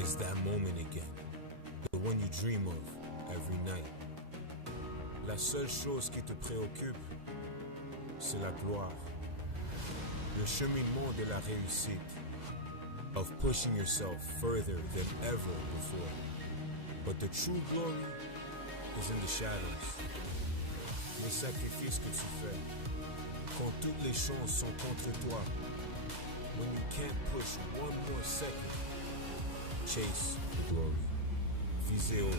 is that moment again, the one you dream of every night. La seule chose qui te préoccupe, c'est la gloire. Le cheminement de la réussite, of pushing yourself further than ever before. But the true glory is in the shadows. Les sacrifices que tu fais, quand toutes les chances sont contre toi, when you can't push one more second, chase the glory. Visez haut.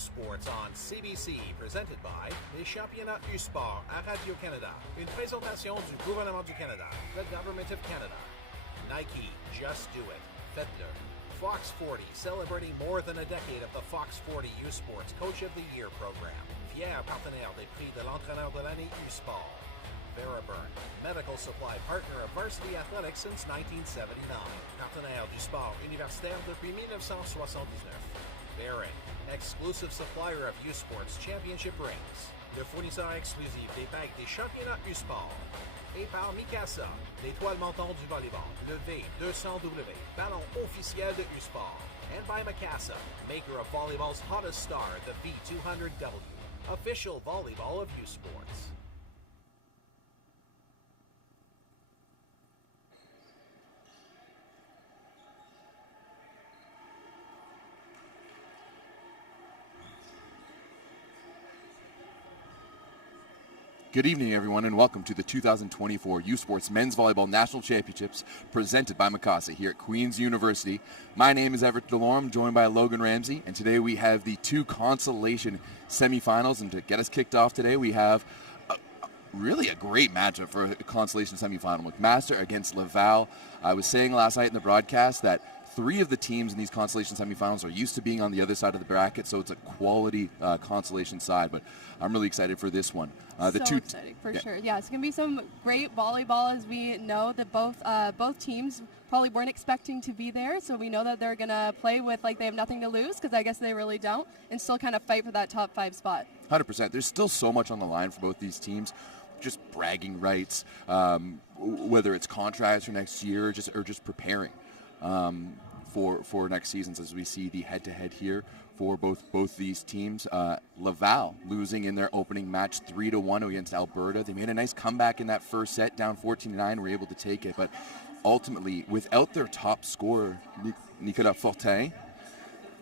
Sports on CBC, presented by les championnats U-Sport à Radio-Canada. Une présentation du gouvernement du Canada, the Government of Canada. Nike, just do it. Faites-le. Fox 40, celebrating more than a decade of the Fox 40 U-Sports Coach of the Year program. Fier partenaire des prix de l'entraîneur de l'année U-Sport. Veriburn, medical supply partner of Varsity Athletics since 1979. Partenaire du sport universitaire depuis 1979. Barron, exclusive supplier of U-Sports Championship rings. Le fournisseur exclusif des bagues des championnats U-Sport. Et par Mikasa, l'étoile montante du volleyball, le V200W, ballon officiel de U-Sport. And by Mikasa, maker of volleyball's hottest star, the V200W, official volleyball of U-Sports. Good evening, everyone, and welcome to the 2024 U Sports Men's Volleyball National Championships presented by Mikasa here at Queen's University. My name is Everett Delorme, joined by Logan Ramsey, and today we have the two Consolation semifinals. And to get us kicked off today, we have really a great matchup for a Consolation semifinal. McMaster against Laval. I was saying last night in the broadcast that three of the teams in these Consolation semifinals are used to being on the other side of the bracket, so it's a quality Consolation side. But I'm really excited for this one. Exciting for sure. Yeah, it's going to be some great volleyball, as we know that both teams probably weren't expecting to be there. So we know that they're going to play with like they have nothing to lose, because I guess they really don't, and still kind of fight for that top 5 spot. 100%. There's still so much on the line for both these teams. Just bragging rights, whether it's contracts for next year or just preparing for next seasons, as we see the head-to-head here for both these teams. Laval losing in their opening match 3-1 against Alberta. They made a nice comeback in that first set, down 14-9, were able to take it, but ultimately, without their top scorer, Nicolas Fortin,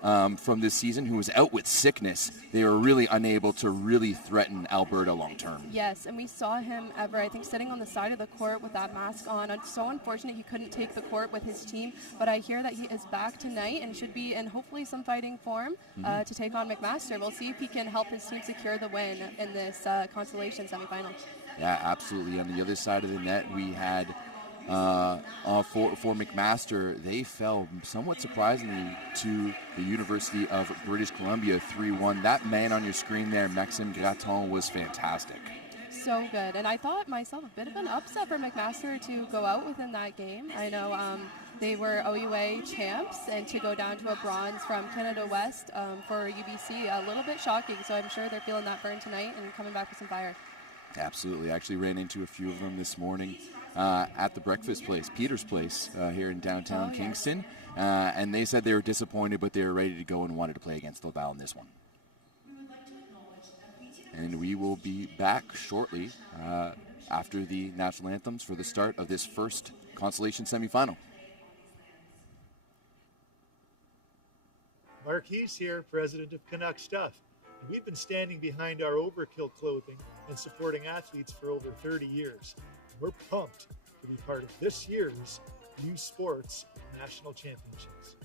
from this season, who was out with sickness, they were really unable to really threaten Alberta long term. Yes, and we saw him I think, sitting on the side of the court with that mask on. It's so unfortunate he couldn't take the court with his team, but I hear that he is back tonight and should be in hopefully some fighting form to take on McMaster. We'll see if he can help his team secure the win in this Consolation semifinal. Yeah, absolutely. On the other side of the net, we had for McMaster, they fell somewhat surprisingly to the University of British Columbia 3-1. That man on your screen there, Maxime Graton, was fantastic. So good. And I thought myself a bit of an upset for McMaster to go out within that game. I know they were OUA champs, and to go down to a bronze from Canada West for UBC, a little bit shocking. So I'm sure they're feeling that burn tonight and coming back with some fire. Absolutely. I actually ran into a few of them this morning at the breakfast place, Peter's Place, here in downtown Kingston. And they said they were disappointed, but they were ready to go and wanted to play against Laval in this one. And we will be back shortly after the national anthems for the start of this first Consolation semifinal. Mark Hees here, president of Canuck Stuff. And we've been standing behind our Overkill clothing and supporting athletes for over 30 years. We're pumped to be part of this year's U Sports National Championships.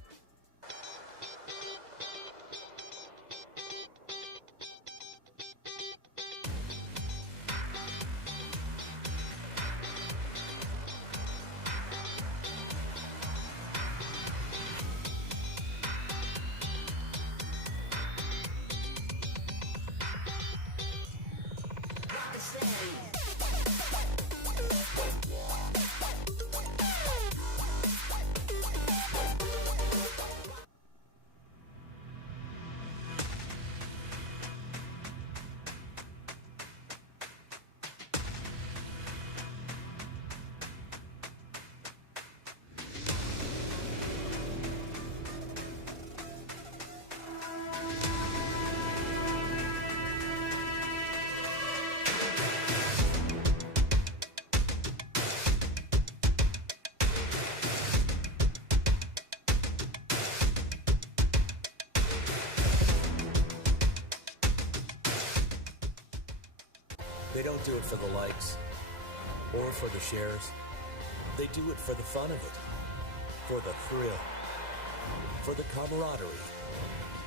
They don't do it for the likes or for the shares. They do it for the fun of it, for the thrill, for the camaraderie,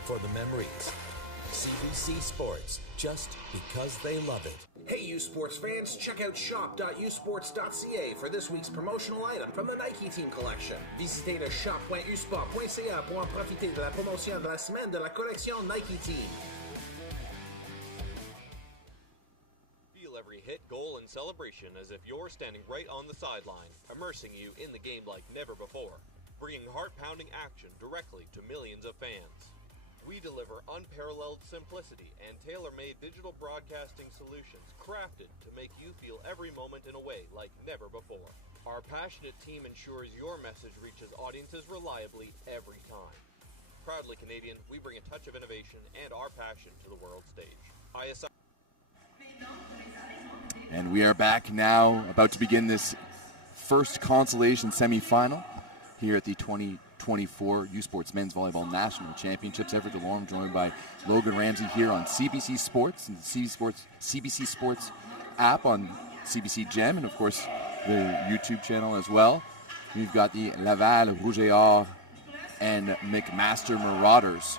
for the memories. CBC Sports, just because they love it. Hey, U Sports fans, check out shop.usports.ca for this week's promotional item from the Nike Team Collection. Visitez le shop.usport.ca pour en profiter de la promotion de la semaine de la collection Nike Team. Feel every hit, goal, and celebration as if you're standing right on the sideline, immersing you in the game like never before, bringing heart-pounding action directly to millions of fans. We deliver unparalleled simplicity and tailor-made digital broadcasting solutions crafted to make you feel every moment in a way like never before. Our passionate team ensures your message reaches audiences reliably every time. Proudly Canadian, we bring a touch of innovation and our passion to the world stage. ISI. And we are back now, about to begin this first Consolation semifinal here at the 2024 U Sports Men's Volleyball National Championships. Everett DeLorme joined by Logan Ramsey here on CBC Sports and the CBC Sports app on CBC Gem, and of course the YouTube channel as well. We've got the Laval Rouge et Or and McMaster Marauders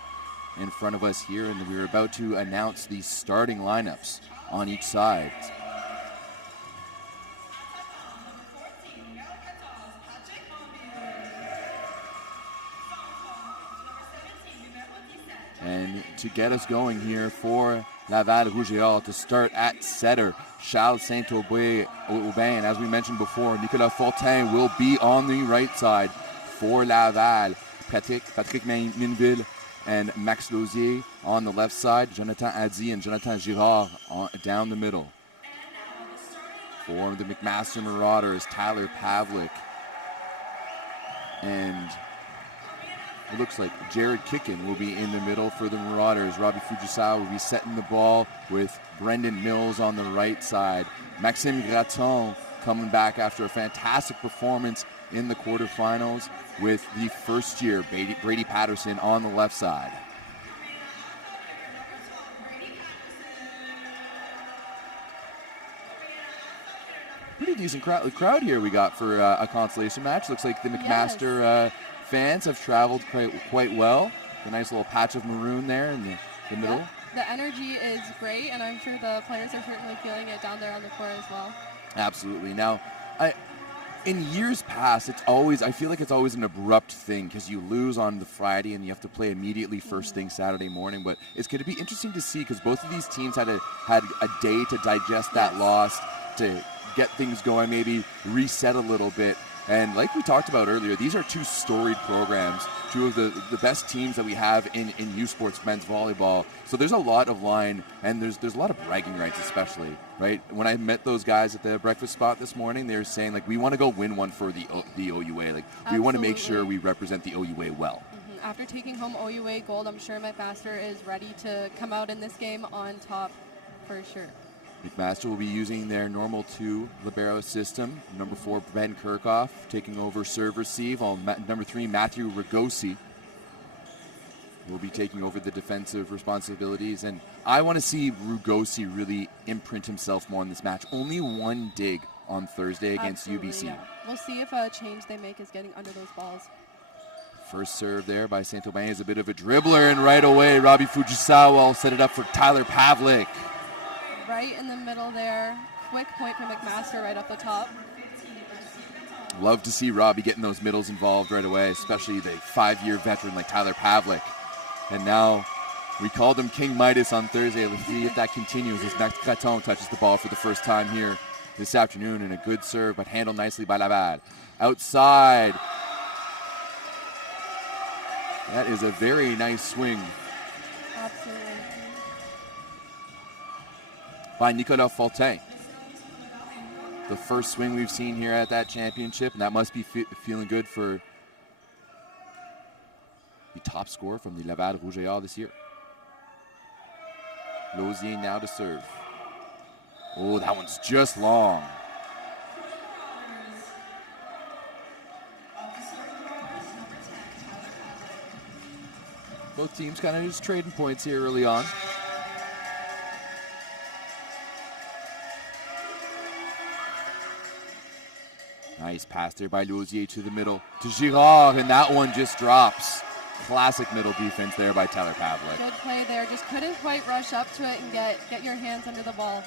in front of us here, and we're about to announce the starting lineups on each side. And to get us going here for Laval Rouge et Or, to start at setter, Charles Saint-Aubin. And as we mentioned before, Nicolas Fortin will be on the right side for Laval. Patrick Minville and Max Lausier on the left side. Jonathan Addy and Jonathan Girard down the middle. For the McMaster Marauders, Tyler Pavlik. And it looks like Jared Kicken will be in the middle for the Marauders. Robbie Fujisawa will be setting the ball with Brendan Mills on the right side. Maxime Graton coming back after a fantastic performance in the quarterfinals with the first year, Brady Patterson on the left side. Pretty decent crowd here we got for a consolation match. Looks like the McMaster fans have traveled quite well. A nice little patch of maroon there in the middle. Yeah, the energy is great, and I'm sure the players are certainly feeling it down there on the court as well. Absolutely. Now, in years past, I feel like it's always an abrupt thing because you lose on the Friday and you have to play immediately first thing Saturday morning. But it's going to be interesting to see because both of these teams had a day to digest that loss, to get things going, maybe reset a little bit. And like we talked about earlier, these are two storied programs, two of the best teams that we have in U Sports men's volleyball. So there's a lot of line, and there's a lot of bragging rights, especially, right? When I met those guys at the breakfast spot this morning, they were saying, like, we want to go win one for the OUA. Like, we want to make sure we represent the OUA well. Mm-hmm. After taking home OUA gold, I'm sure McMaster is ready to come out in this game on top for sure. McMaster will be using their normal 2 libero system. Number 4, Ben Kirchhoff, taking over serve-receive. Number 3, Matthew Ragosi will be taking over the defensive responsibilities. And I want to see Ragosi really imprint himself more in this match. Only 1 dig on Thursday against UBC. Yeah. We'll see if a change they make is getting under those balls. First serve there by Saint-Aubin is a bit of a dribbler, and right away, Robbie Fujisawa will set it up for Tyler Pavlik. Right in the middle there. Quick point for McMaster right up the top. Love to see Robbie getting those middles involved right away, especially the 5-year veteran like Tyler Pavlik. And now we called him King Midas on Thursday. Let's see if that continues as Max Graton touches the ball for the first time here this afternoon. And a good serve, but handled nicely by Laval. Outside. That is a very nice swing. Absolutely. By Nicolas Fortin. The first swing we've seen here at that championship, and that must be feeling good for the top scorer from the Laval Rouge et Or this year. Lausier now to serve. Oh, that one's just long. Both teams kind of just trading points here early on. Nice pass there by Lausier to the middle to Girard, and that one just drops. Classic middle defense there by Tyler Pavlik. Good play there. Just couldn't quite rush up to it and get your hands under the ball.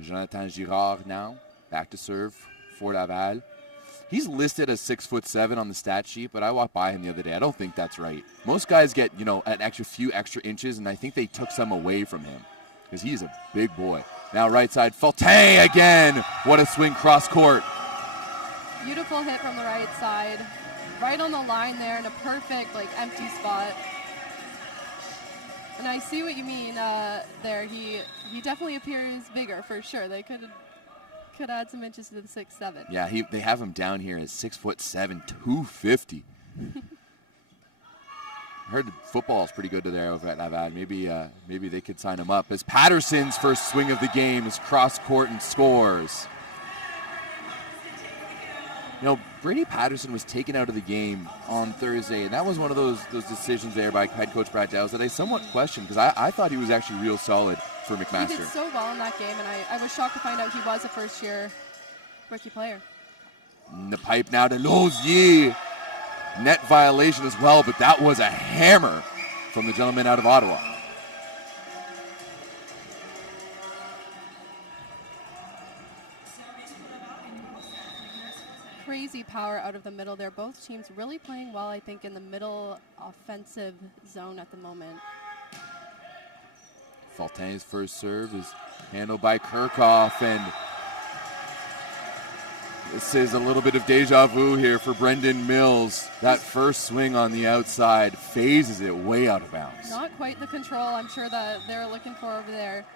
Jonathan Girard now back to serve for Laval. He's listed as 6'7" on the stat sheet, but I walked by him the other day. I don't think that's right. Most guys get, an few extra inches, and I think they took some away from him because he's a big boy. Now right side, Fortin again. What a swing cross court. Beautiful hit from the right side. Right on the line there in a perfect, empty spot. And I see what you mean there. He definitely appears bigger for sure. They could add some inches to the 6'7". Yeah, they have him down here as 6'7", 250. I heard football is pretty good there over at Laval. Maybe they could sign him up. As Patterson's first swing of the game is cross court and scores. Brady Patterson was taken out of the game on Thursday, and that was one of those decisions there by head coach Brad Dowse that I somewhat questioned because I thought he was actually real solid for McMaster. He did so well in that game, and I was shocked to find out he was a first-year rookie player. And the pipe now to Lausier. Net violation as well, but that was a hammer from the gentleman out of Ottawa. Crazy power out of the middle there. Both teams really playing well, I think, in the middle offensive zone at the moment. Fortin's first serve is handled by Kirchhoff, and this is a little bit of deja vu here for Brendan Mills. That first swing on the outside phases it way out of bounds. Not quite the control I'm sure that they're looking for over there.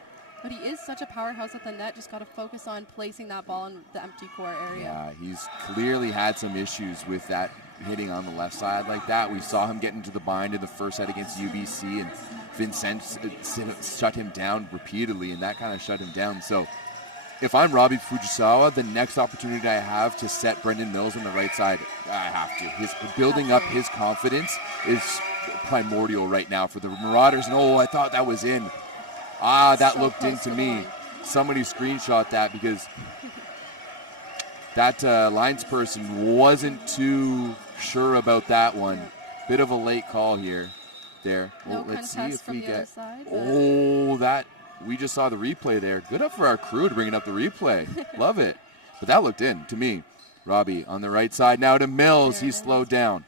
But he is such a powerhouse at the net. Just got to focus on placing that ball in the empty court area. Yeah, he's clearly had some issues with that hitting on the left side like that. We saw him get into the bind in the first set against UBC, and Vincent shut him down repeatedly, and that kind of shut him down. So if I'm Robbie Fujisawa, the next opportunity I have to set Brendan Mills on the right side, I have to. His building up his confidence is primordial right now for the Marauders. And I thought that was in. That looked into me. Somebody screenshot that because that linesperson wasn't too sure about that one. Bit of a late call here. Let's see if we get. We just saw the replay there. Good up for our crew to bringing up the replay. Love it. But that looked in to me. Robbie on the right side now to Mills. He's slowed down.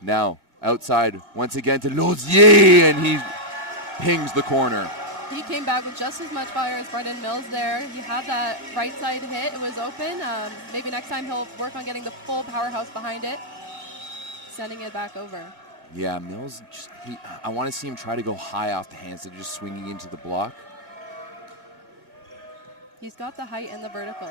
Now outside once again to Lausier, and he pings the corner. He came back with just as much fire as Brendan Mills there. He had that right side hit. It was open. Maybe next time he'll work on getting the full powerhouse behind it, sending it back over. Yeah, Mills, I want to see him try to go high off the hand instead of just swinging into the block. He's got the height and the vertical.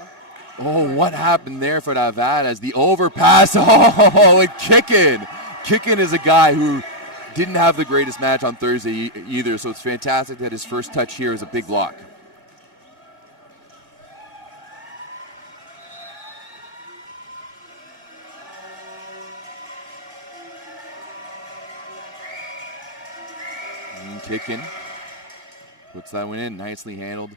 What happened there for Laval as the overpass? And Kickin. Kickin is a guy who didn't have the greatest match on Thursday either, so it's fantastic that his first touch here is a big block. Kicking. Puts that one in. Nicely handled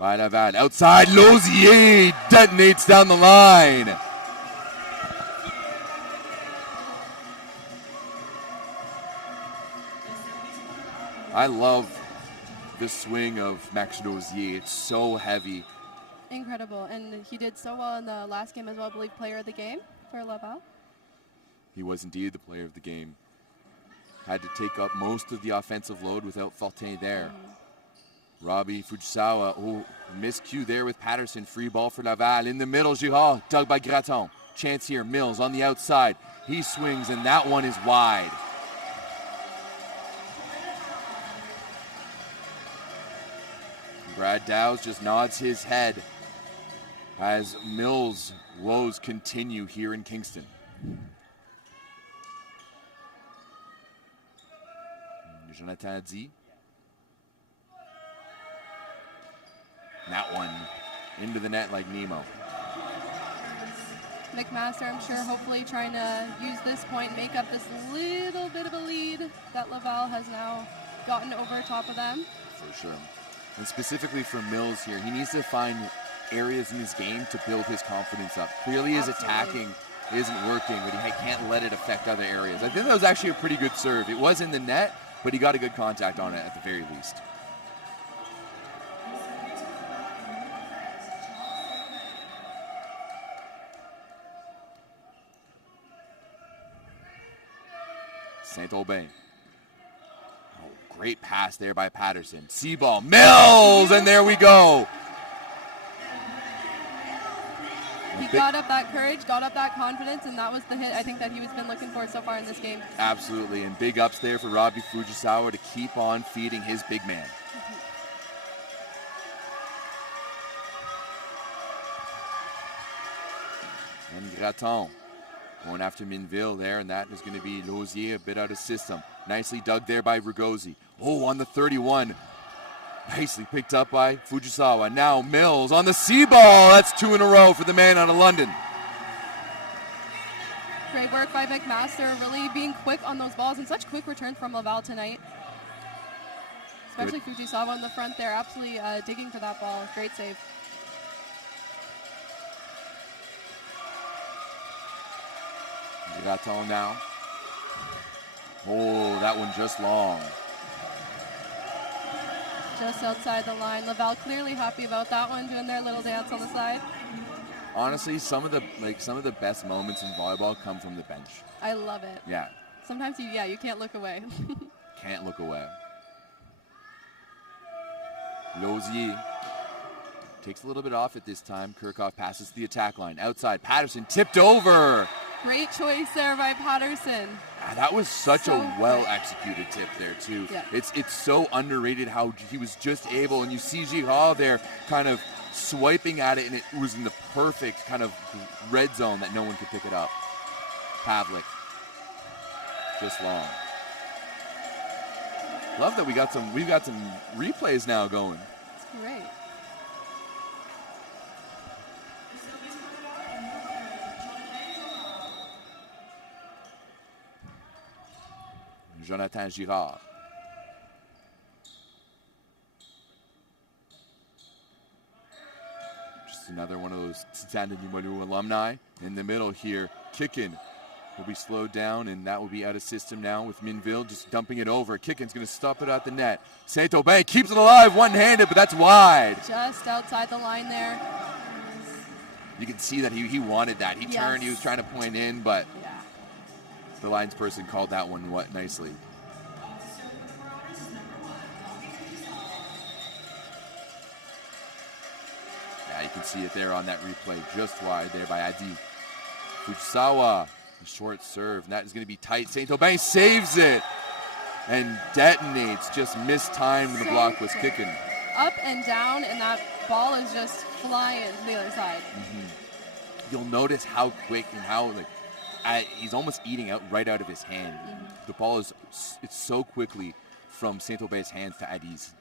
by Laval. Outside, Lausier detonates down the line. I love the swing of Max Lausier. It's so heavy. Incredible. And he did so well in the last game as well, I believe, player of the game for Laval. He was indeed the player of the game. Had to take up most of the offensive load without Fortin there. Robbie Fujisawa, miscue there with Patterson. Free ball for Laval. In the middle, Girard, dug by Gratton. Chance here, Mills on the outside. He swings, and that one is wide. Brad Dowse just nods his head as Mills' woes continue here in Kingston. Jonathan Adi. That one into the net like Nemo. McMaster, I'm sure, hopefully trying to use this point, make up this little bit of a lead that Laval has now gotten over top of them. For sure. And specifically for Mills here, he needs to find areas in his game to build his confidence up. Clearly his attacking isn't working, but he can't let it affect other areas. I think that was actually a pretty good serve. It was in the net, but he got a good contact on it at the very least. Saint-Aubin. Oh, great pass there by Patterson. C-ball, Mills, and there we go. He got up that courage, got up that confidence, and that was the hit I think that he was been looking for so far in this game. Absolutely, and big ups there for Robbie Fujisawa to keep on feeding his big man. And Graton going after Minville there, and that is going to be Lausier a bit out of system. Nicely dug there by Rugosi. Oh, on the 31. Nicely picked up by Fujisawa. Now Mills on the C-ball. That's 2 in a row for the man out of London. Great work by McMaster, really being quick on those balls, and such quick returns from Laval tonight. Especially Fujisawa in the front there, absolutely digging for that ball. Great save. Graton now. Oh, that one just long. Just outside the line. Laval clearly happy about that one, doing their little dance on the side. Honestly, some of the best moments in volleyball come from the bench. I love it. Yeah. Sometimes you can't look away. Can't look away. Lausier takes a little bit off it this time. Kirchhoff passes the attack line. Outside, Patterson tipped over. Great choice there by Patterson. That was such a well-executed tip there, too. Yeah. It's so underrated how he was just able, and you see Girard there kind of swiping at it, and it was in the perfect kind of red zone that no one could pick it up. Pavlik, just long. Love that we've got some replays now going. It's great. Jonathan Girard. Just another one of those Titane du Malou alumni in the middle here. Kickin will be slowed down, and that will be out of system now with Minville just dumping it over. Kickin's going to stop it at the net. Saint-Aubin keeps it alive one-handed, but that's wide. Just outside the line there. You can see that he wanted that. He turned, he was trying to point in, but the linesperson called that one nicely. Yeah, you can see it there on that replay, just wide there by Adi. Fujisawa, a short serve, and that is going to be tight. Saint-Aubin saves it and detonates, just mistimed when the block was kicking. Up and down, and that ball is just flying to the other side. You'll notice how quick and how he's almost eating right out of his hand. The ball it's so quickly from Saint-Aubin's hands to Adi's.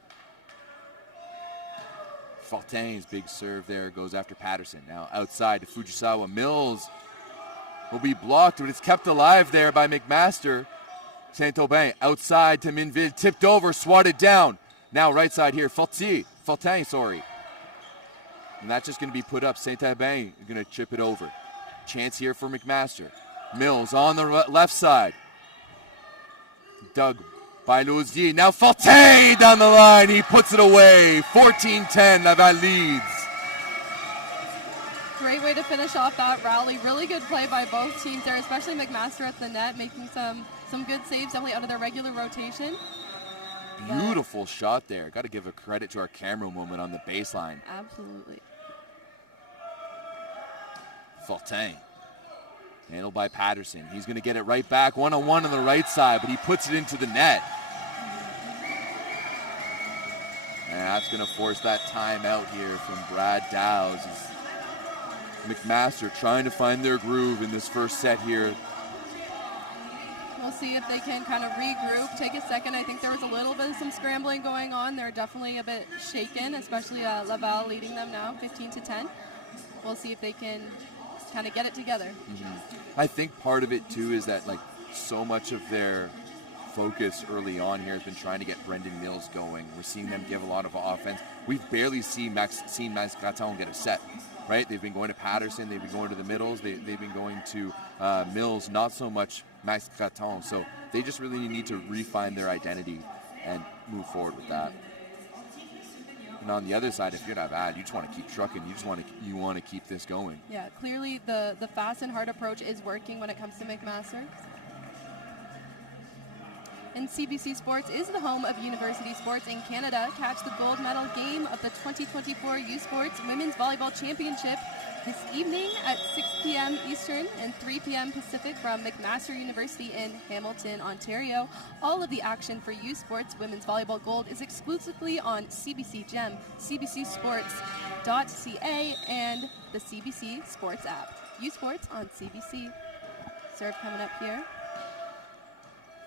Fortin's big serve there goes after Patterson. Now outside to Fujisawa. Mills will be blocked, but it's kept alive there by McMaster. Saint-Aubin outside to Minville, tipped over, swatted down. Now right side here, Fortin, and that's just going to be put up. Saint-Aubin is going to chip it over. Chance here for McMaster. Mills on the left side. Dug by Lausier. Now Fortin down the line. He puts it away. 14-10, Laval leads. Great way to finish off that rally. Really good play by both teams there, especially McMaster at the net, making some good saves, definitely out of their regular rotation. Beautiful shot there. Got to give a credit to our camera moment on the baseline. Absolutely. Fortin. Handled by Patterson. He's going to get it right back. One-on-one on the right side, but he puts it into the net. And that's going to force that timeout here from Brad Dow's. McMaster trying to find their groove in this first set here. We'll see if they can kind of regroup, take a second. I think there was a little bit of some scrambling going on. They're definitely a bit shaken, especially Laval leading them now 15-10. We'll see if they can kind of get it together. I think part of it too is that like so much of their focus early on here has been trying to get Brendan Mills going. We're seeing them give a lot of offense. We've barely seen Max Graton get a set, right? They've been going to Patterson, they've been going to the middles, they've been going to Mills, not so much Max Graton. So they just really need to refine their identity and move forward with that. And on the other side, if you're not bad, you just want to keep trucking. You want to keep this going. Yeah, clearly the fast and hard approach is working when it comes to McMaster. And CBC Sports is the home of university sports in Canada. Catch the gold medal game of the 2024 U Sports Women's Volleyball Championship this evening at 6 p.m. Eastern and 3 p.m. Pacific from McMaster University in Hamilton, Ontario. All of the action for U Sports Women's Volleyball Gold is exclusively on CBC Gem, cbcsports.ca, and the CBC Sports app. U Sports on CBC. Serve coming up here.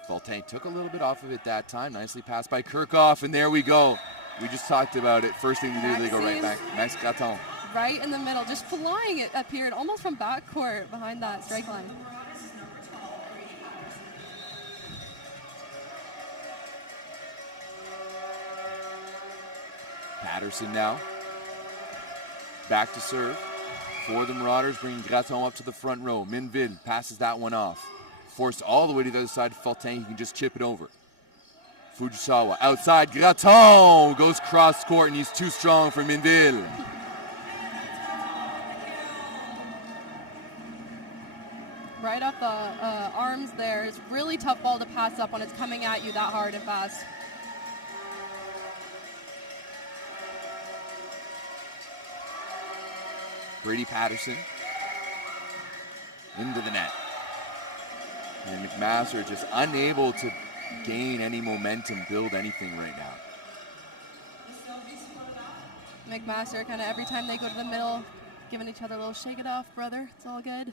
Fontaine took a little bit off of it that time. Nicely passed by Kirchhoff, and there we go. We just talked about it. First thing to do, they go right back. Max Graton. Right in the middle, just flying it appeared almost from backcourt behind that strike line. Patterson now. Back to serve for the Marauders, bringing Graton up to the front row. Minville passes that one off. Forced all the way to the other side. Fontaine, he can just chip it over. Fujisawa outside. Graton goes cross court, and he's too strong for Minville. Right off the arms there. It's really tough ball to pass up when it's coming at you that hard and fast. Brady Patterson into the net. And McMaster just unable to gain any momentum, build anything right now. McMaster kind of every time they go to the middle, giving each other a little shake it off, brother. It's all good.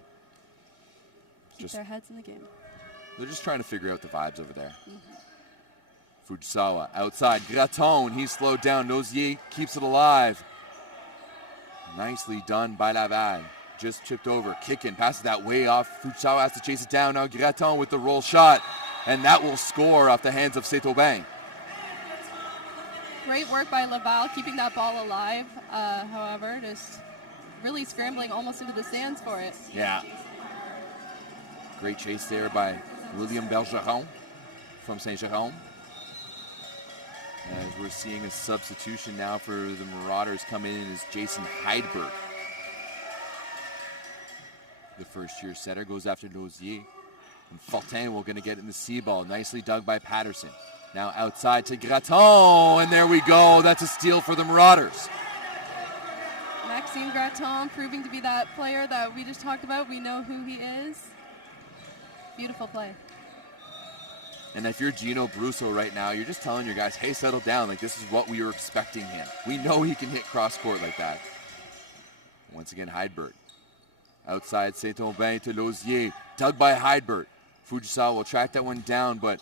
Keep their heads in the game. They're just trying to figure out the vibes over there. Fujisawa outside. Graton, he's slowed down. Nozier keeps it alive. Nicely done by Laval. Just chipped over. Kicking. Passes that way off. Fujisawa has to chase it down. Now Graton with the roll shot. And that will score off the hands of Saint-Aubin. Great work by Laval keeping that ball alive. However, just really scrambling almost into the stands for it. Yeah. Great chase there by William Bergeron from Saint-Jérôme. As we're seeing a substitution now for the Marauders coming in is Jason Heidberg. The first-year setter goes after Nozier. And Fontaine will going to get in the C-ball. Nicely dug by Patterson. Now outside to Graton, and there we go. That's a steal for the Marauders. Maxime Graton proving to be that player that we just talked about. We know who he is. Beautiful play. And if you're Gino Brusso right now, you're just telling your guys, hey, settle down. Like, this is what we were expecting him. We know he can hit cross-court like that. Once again, Heidberg. Outside Saint-Aubin to Lozier. Dug by Heidberg. Fujisawa will track that one down, but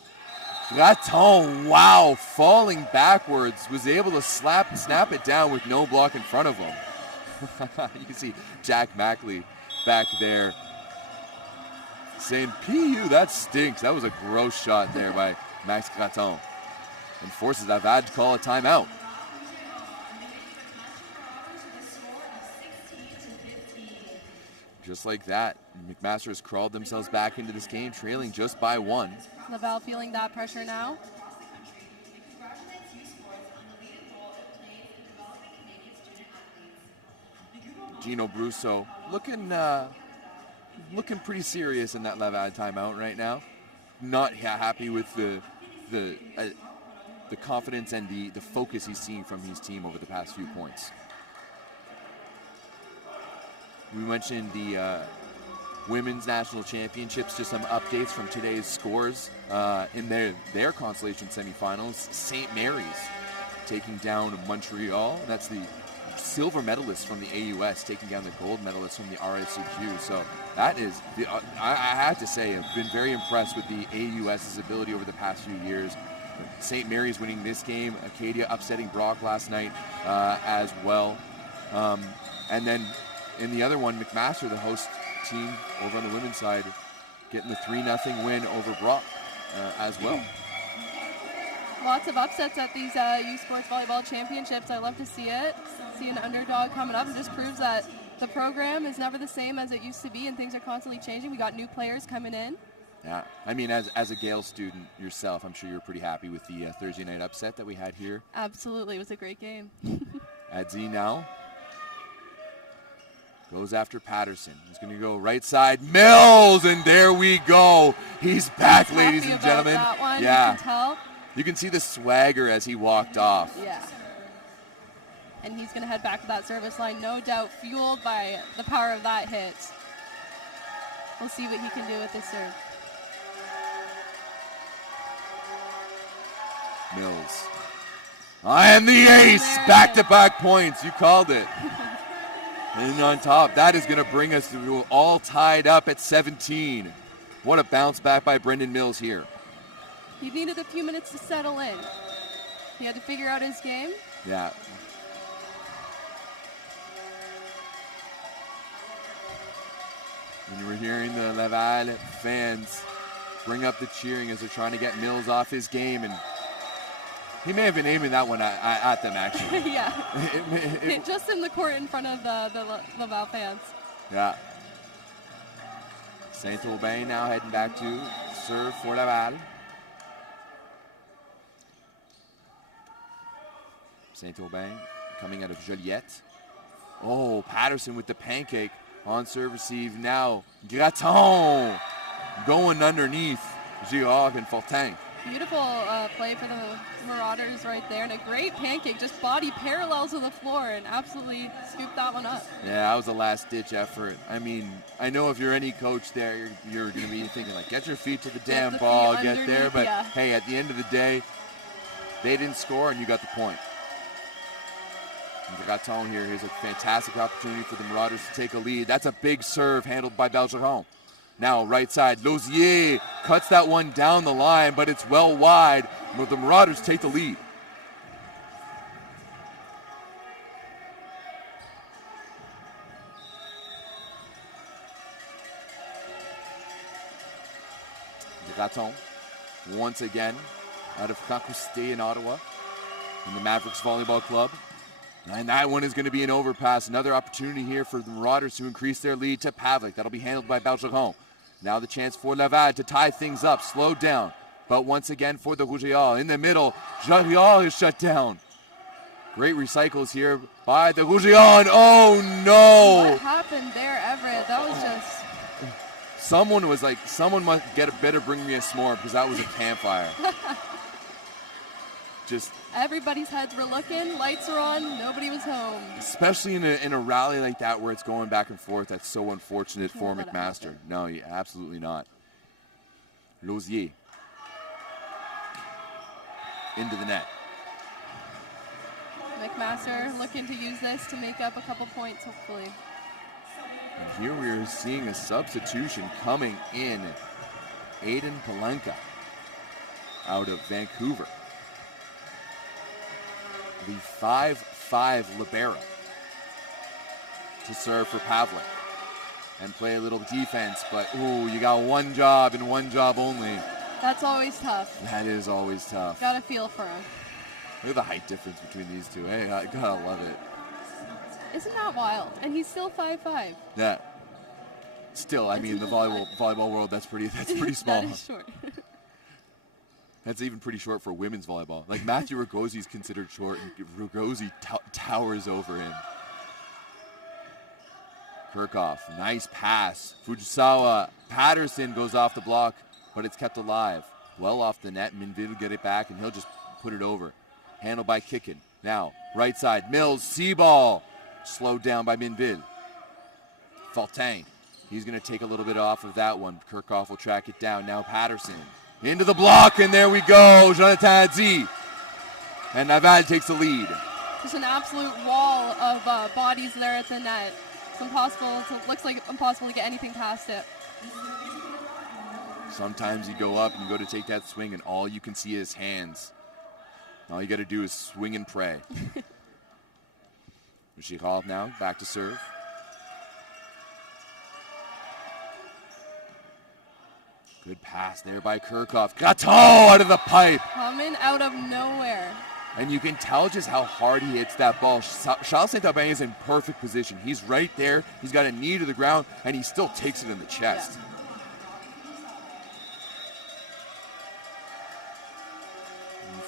Graton, wow, falling backwards, was able to snap it down with no block in front of him. You can see Jack Mackley back there saying, PU, that stinks. That was a gross shot there by Max Graton. And forces Avad to call a timeout. Just like that, McMaster has crawled themselves back into this game, trailing just by one. Laval feeling that pressure now. Gino Brusso looking pretty serious in that Laval timeout right now. Not happy with the confidence and the focus he's seen from his team over the past few points. We mentioned the Women's National Championships, just some updates from today's scores in their Consolation semifinals. St. Mary's taking down Montreal. That's the silver medalist from the AUS taking down the gold medalist from the RSCQ. So that is, I have to say, I've been very impressed with the AUS's ability over the past few years. St. Mary's winning this game, Acadia upsetting Brock last night as well. And then in the other one, McMaster, the host team over on the women's side getting the 3-0 win over Brock as well. Lots of upsets at these youth sports volleyball championships. I love to see it. See an underdog coming up. It just proves that the program is never the same as it used to be, and things are constantly changing. We got new players coming in. Yeah, I mean, as a Gale student yourself, I'm sure you're pretty happy with the Thursday night upset that we had here. Absolutely, it was a great game. Adzi now goes after Patterson. He's going to go right side. Mills, and there we go. He's back, ladies and gentlemen. That one, yeah, you can tell. You can see the swagger as he walked off. Yeah. And he's going to head back to that service line, no doubt, fueled by the power of that hit. We'll see what he can do with this serve. Mills. I am the ace. Back-to-back points. You called it. And on top, that is going to bring us to all tied up at 17. What a bounce back by Brendan Mills here. He needed a few minutes to settle in. He had to figure out his game. Yeah. And you were hearing the Laval fans bring up the cheering as they're trying to get Mills off his game, and he may have been aiming that one at them, actually. Yeah. Just in the court in front of the Laval fans. Yeah. Saint-Aubin now heading back to serve for Laval. Saint-Aubin coming out of Joliette. Oh, Patterson with the pancake on serve receive now. Graton going underneath Girard and Fortin. Beautiful play for the Marauders right there, and a great pancake, just body parallels to the floor, and absolutely scooped that one up. Yeah, that was a last-ditch effort. I mean, I know if you're any coach there, you're going to be thinking, like, get your feet to the damn ball, get there. But, hey, at the end of the day, they didn't score, and you got the point. Graton here. Here's a fantastic opportunity for the Marauders to take a lead. That's a big serve handled by Bergeron. Now right side, Lausier cuts that one down the line, but it's well wide. But the Marauders take the lead. Graton, once again, out of Kakusté in Ottawa, in the Mavericks Volleyball Club. And that one is going to be an overpass. Another opportunity here for the Marauders to increase their lead to Pavlik. That'll be handled by Bergeron. Now the chance for Laval to tie things up, slowed down. But once again for the Rougeards. In the middle, Jariard is shut down. Great recycles here by the Rougeards. Oh, no. What happened there, Everett? That was just... Someone was like, someone must better bring me a s'more because that was a campfire. Just... Everybody's heads were looking, lights were on, nobody was home. Especially in a rally like that where it's going back and forth, that's so unfortunate for McMaster. No, absolutely not. Lausier into the net. McMaster looking to use this to make up a couple points, hopefully. And here we are seeing a substitution coming in. Aiden Palenka out of Vancouver. The 5'5" libero to serve for Pavlik and play a little defense, but ooh, you got one job and one job only. That's always tough. That is always tough. Gotta feel for him. Look at the height difference between these two. Hey, I gotta love it. Isn't that wild? And he's still 5'5". Yeah. Still, I mean, the volleyball world, that's pretty small. That is short. That's even pretty short for women's volleyball. Like Matthew Ragosi is considered short, and Ragosi towers over him. Kirchhoff, nice pass. Fujisawa, Patterson goes off the block, but it's kept alive. Well off the net. Minville will get it back, and he'll just put it over. Handled by Kicken. Now, right side, Mills, C-ball. Slowed down by Minville. Fortin, he's going to take a little bit off of that one. Kirchhoff will track it down. Now Patterson. Into the block, and there we go. Jonathan Adzi. And Laval takes the lead. Just an absolute wall of bodies there at the net. It's impossible. Looks like impossible to get anything past it. Sometimes you go up and you go to take that swing, and all you can see is hands. All you got to do is swing and pray. Girard now back to serve. Good pass there by Kirchhoff. Graton out of the pipe. Coming out of nowhere. And you can tell just how hard he hits that ball. Charles Saint-Aubin is in perfect position. He's right there. He's got a knee to the ground, and he still takes it in the chest. Yeah.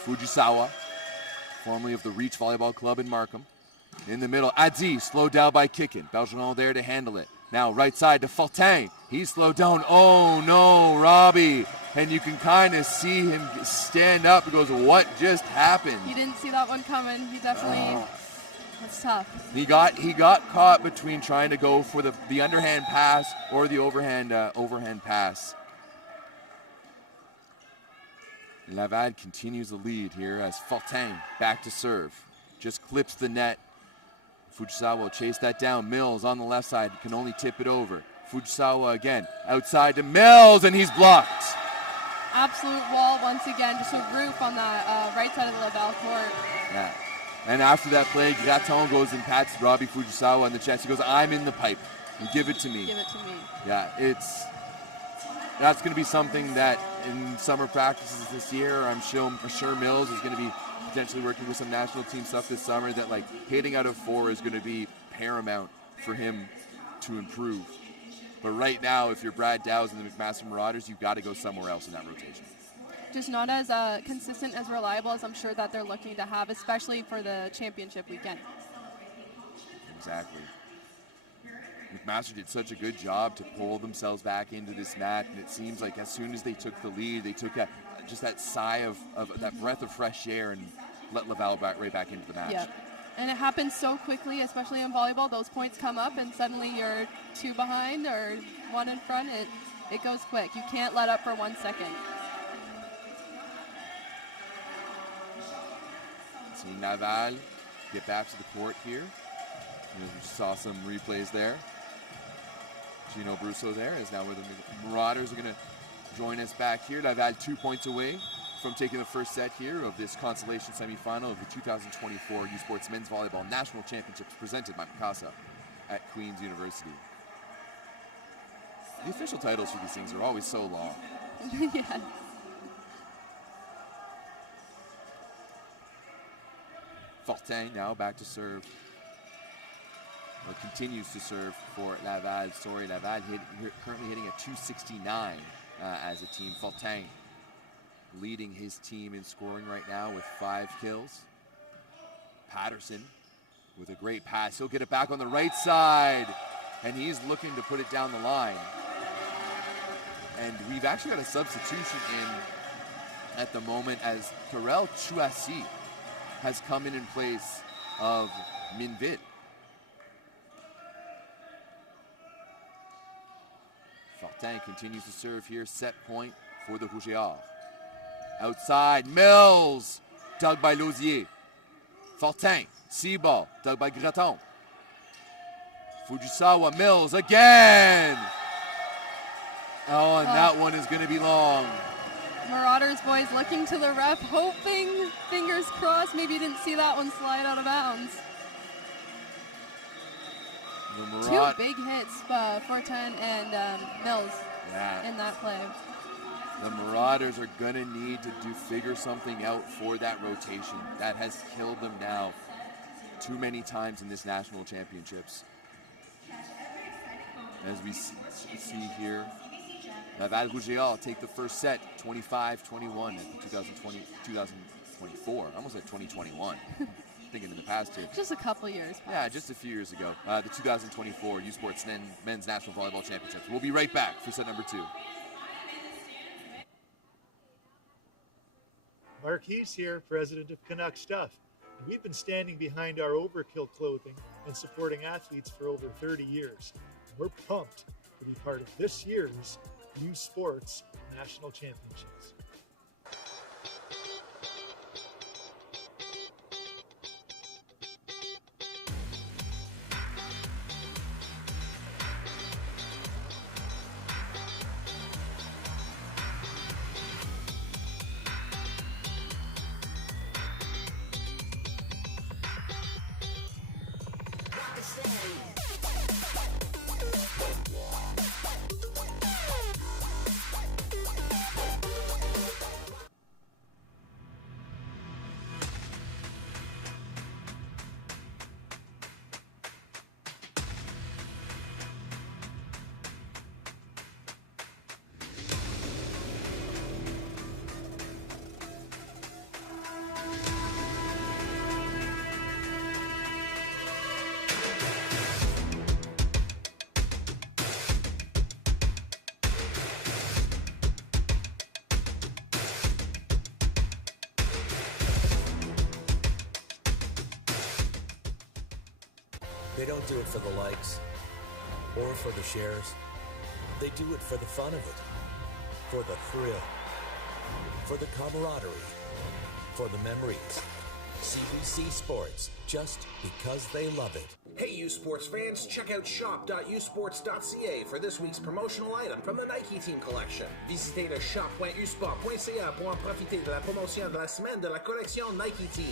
Fujisawa, formerly of the Reach Volleyball Club in Markham. In the middle, Adi slowed down by Kickin. Bergeron there to handle it. Now right side to Fortin. He's slowed down. Oh no, Robbie. And you can kind of see him stand up and goes, what just happened? He didn't see that one coming. He definitely, that's tough. He got caught between trying to go for the underhand pass or the overhand pass. Laval continues the lead here as Fortin back to serve. Just clips the net. Fujisawa will chase that down. Mills on the left side can only tip it over. Fujisawa again outside to Mills, and he's blocked. Absolute wall once again, just a roof on the right side of the Laval court. Yeah. And after that play, Graton goes and pats Robbie Fujisawa on the chest. He goes, I'm in the pipe. You give it to me. Give it to me. Yeah, that's going to be something that in summer practices this year, I'm sure Mills is going to be potentially working with some national team stuff this summer, that like hitting out of 4 is going to be paramount for him to improve. But right now, if you're Brad Dow's and the McMaster Marauders, you've got to go somewhere else in that rotation. Just not as consistent, as reliable as I'm sure that they're looking to have, especially for the championship weekend. Exactly. McMaster did such a good job to pull themselves back into this match, and it seems like as soon as they took the lead, they took just that sigh of that breath of fresh air and let Laval right back into the match. Yeah. And it happens so quickly, especially in volleyball. Those points come up, and suddenly you're 2 behind or 1 in front. It goes quick. You can't let up for 1 second. Seeing Laval get back to the court here. We just saw some replays there. Gino Brusso there is now where the Marauders are going to join us back here. Laval 2 points away from taking the first set here of this Consolation Semifinal of the 2024 U Sports Men's Volleyball National Championships presented by Mikasa at Queen's University. The official titles for these things are always so long. Yeah. Fortin now back to serve. Or continues to serve for Laval. Laval currently hitting a 269 as a team. Fortin leading his team in scoring right now with 5 kills. Patterson with a great pass. He'll get it back on the right side, and he's looking to put it down the line. And we've actually got a substitution in at the moment as Karel Chouassi has come in place of Minvid. Fortin continues to serve here. Set point for the Rouge et Or. Outside, Mills, dug by Lausier. Fortin, C-ball, dug by Graton. Fujisawa, Mills again. Oh, and that one is going to be long. Marauders boys looking to the ref, hoping, fingers crossed, maybe you didn't see that one slide out of bounds. 2 big hits, Fortin and Mills in that play. The Marauders are going to need to figure something out for that rotation. That has killed them now too many times in this national championships. As we see here, Laval Rouge et Or take the first set, 25-21 in 2024. I almost said 2021. Thinking in the past here. Just a couple years past. Yeah, just a few years ago. The 2024 U Sports Men's National Volleyball Championships. We'll be right back for set number 2. Mark Hees here, president of Canuck Stuff. And we've been standing behind our Overkill clothing and supporting athletes for over 30 years. And we're pumped to be part of this year's U Sports National Championships. They don't do it for the likes or for the shares. They do it for the fun of it, for the thrill, for the camaraderie, for the memories. CBC Sports, just because they love it. Hey, U Sports fans, check out shop.usports.ca for this week's promotional item from the Nike Team Collection. Visitez le shop.usport.ca pour en profiter de la promotion de la semaine de la collection Nike Team.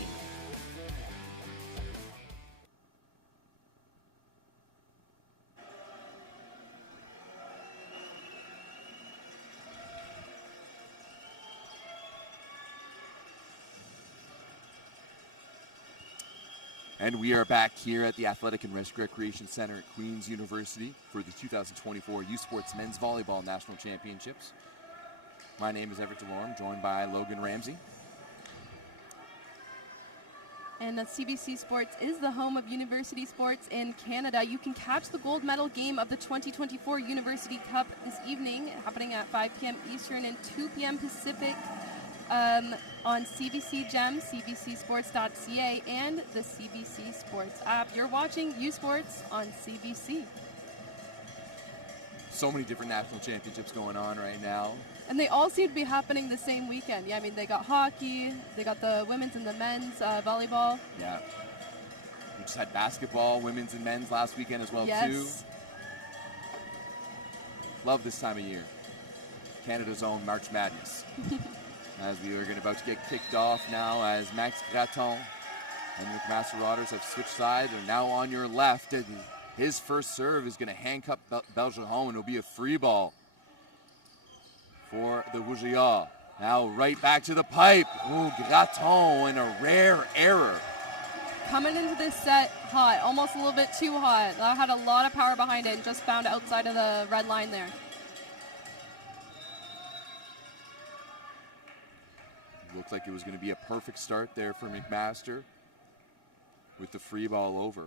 And we are back here at the Athletic and Recreation Center at Queen's University for the 2024 U Sports Men's Volleyball National Championships. My name is Everett DeLorme, joined by Logan Ramsey. And CBC Sports is the home of university sports in Canada. You can catch the gold medal game of the 2024 University Cup this evening, happening at 5 p.m. Eastern and 2 p.m. Pacific. On CBC Gem, cbcsports.ca, and the CBC Sports app. You're watching U Sports on CBC. So many different national championships going on right now. And they all seem to be happening the same weekend. Yeah, I mean, they got hockey, they got the women's and the men's volleyball. Yeah. We just had basketball, women's and men's last weekend as well, yes. too. Love this time of year. Canada's own March Madness. As we are about to get kicked off now, as Max Graton and the McMaster Rotters have switched sides, are now on your left. And his first serve is going to handcuff Bergeron, and it'll be a free ball for the Rougeards. Now right back to the pipe. Ooh, Graton, and a rare error. Coming into this set hot, almost a little bit too hot. That had a lot of power behind it and just found outside of the red line there. Looked like it was going to be a perfect start there for McMaster with the free ball over,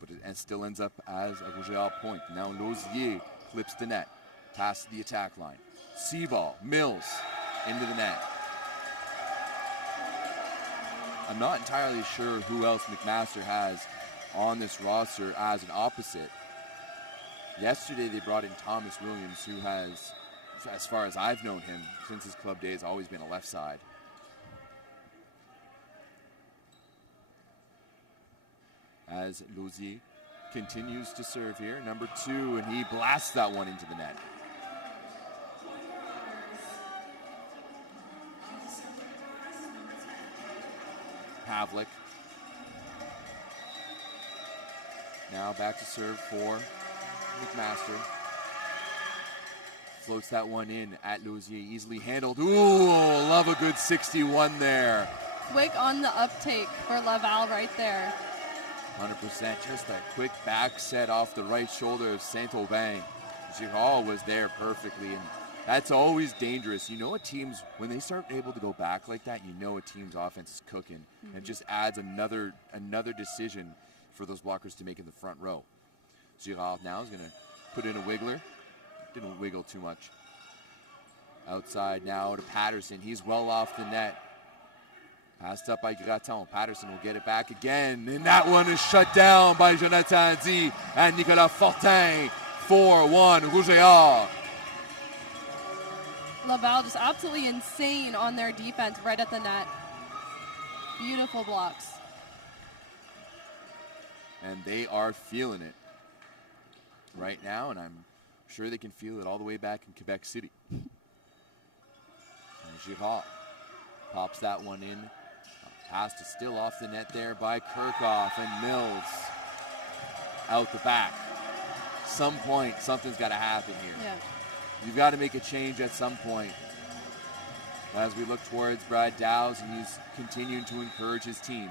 but it still ends up as a Rougeard point. Now Lausier clips the net, past the attack line. Seaball, Mills into the net. I'm not entirely sure who else McMaster has on this roster as an opposite. Yesterday they brought in Thomas Williams, who has, as far as I've known him since his club days, always been a left side. As Lausier continues to serve here, number 2, and he blasts that one into the net. Havlik. Now back to serve for McMaster. Floats that one in at Lausier, easily handled. Ooh, love a good 61 there. Quick on the uptake for Laval right there. 100%, just a quick back set off the right shoulder of Saint-Aubin. Girard was there perfectly, and that's always dangerous. You know a team's, when they start able to go back like that, you know a team's offense is cooking. Mm-hmm. And it just adds another decision for those blockers to make in the front row. Girard now is going to put in a wiggler. Didn't wiggle too much. Outside now to Patterson. He's well off the net. Passed up by Graton. Patterson will get it back again. And that one is shut down by Jonathan Di and Nicolas Fortin. 4-1, Rougeard. Laval just absolutely insane on their defense right at the net. Beautiful blocks. And they are feeling it right now, and I'm sure they can feel it all the way back in Quebec City. And Girard pops that one in. Pass is still off the net there by Kirchhoff, and Mills out the back. Some point, something's got to happen here. Yeah. You've got to make a change at some point. As we look towards Brad Dow's, and he's continuing to encourage his team.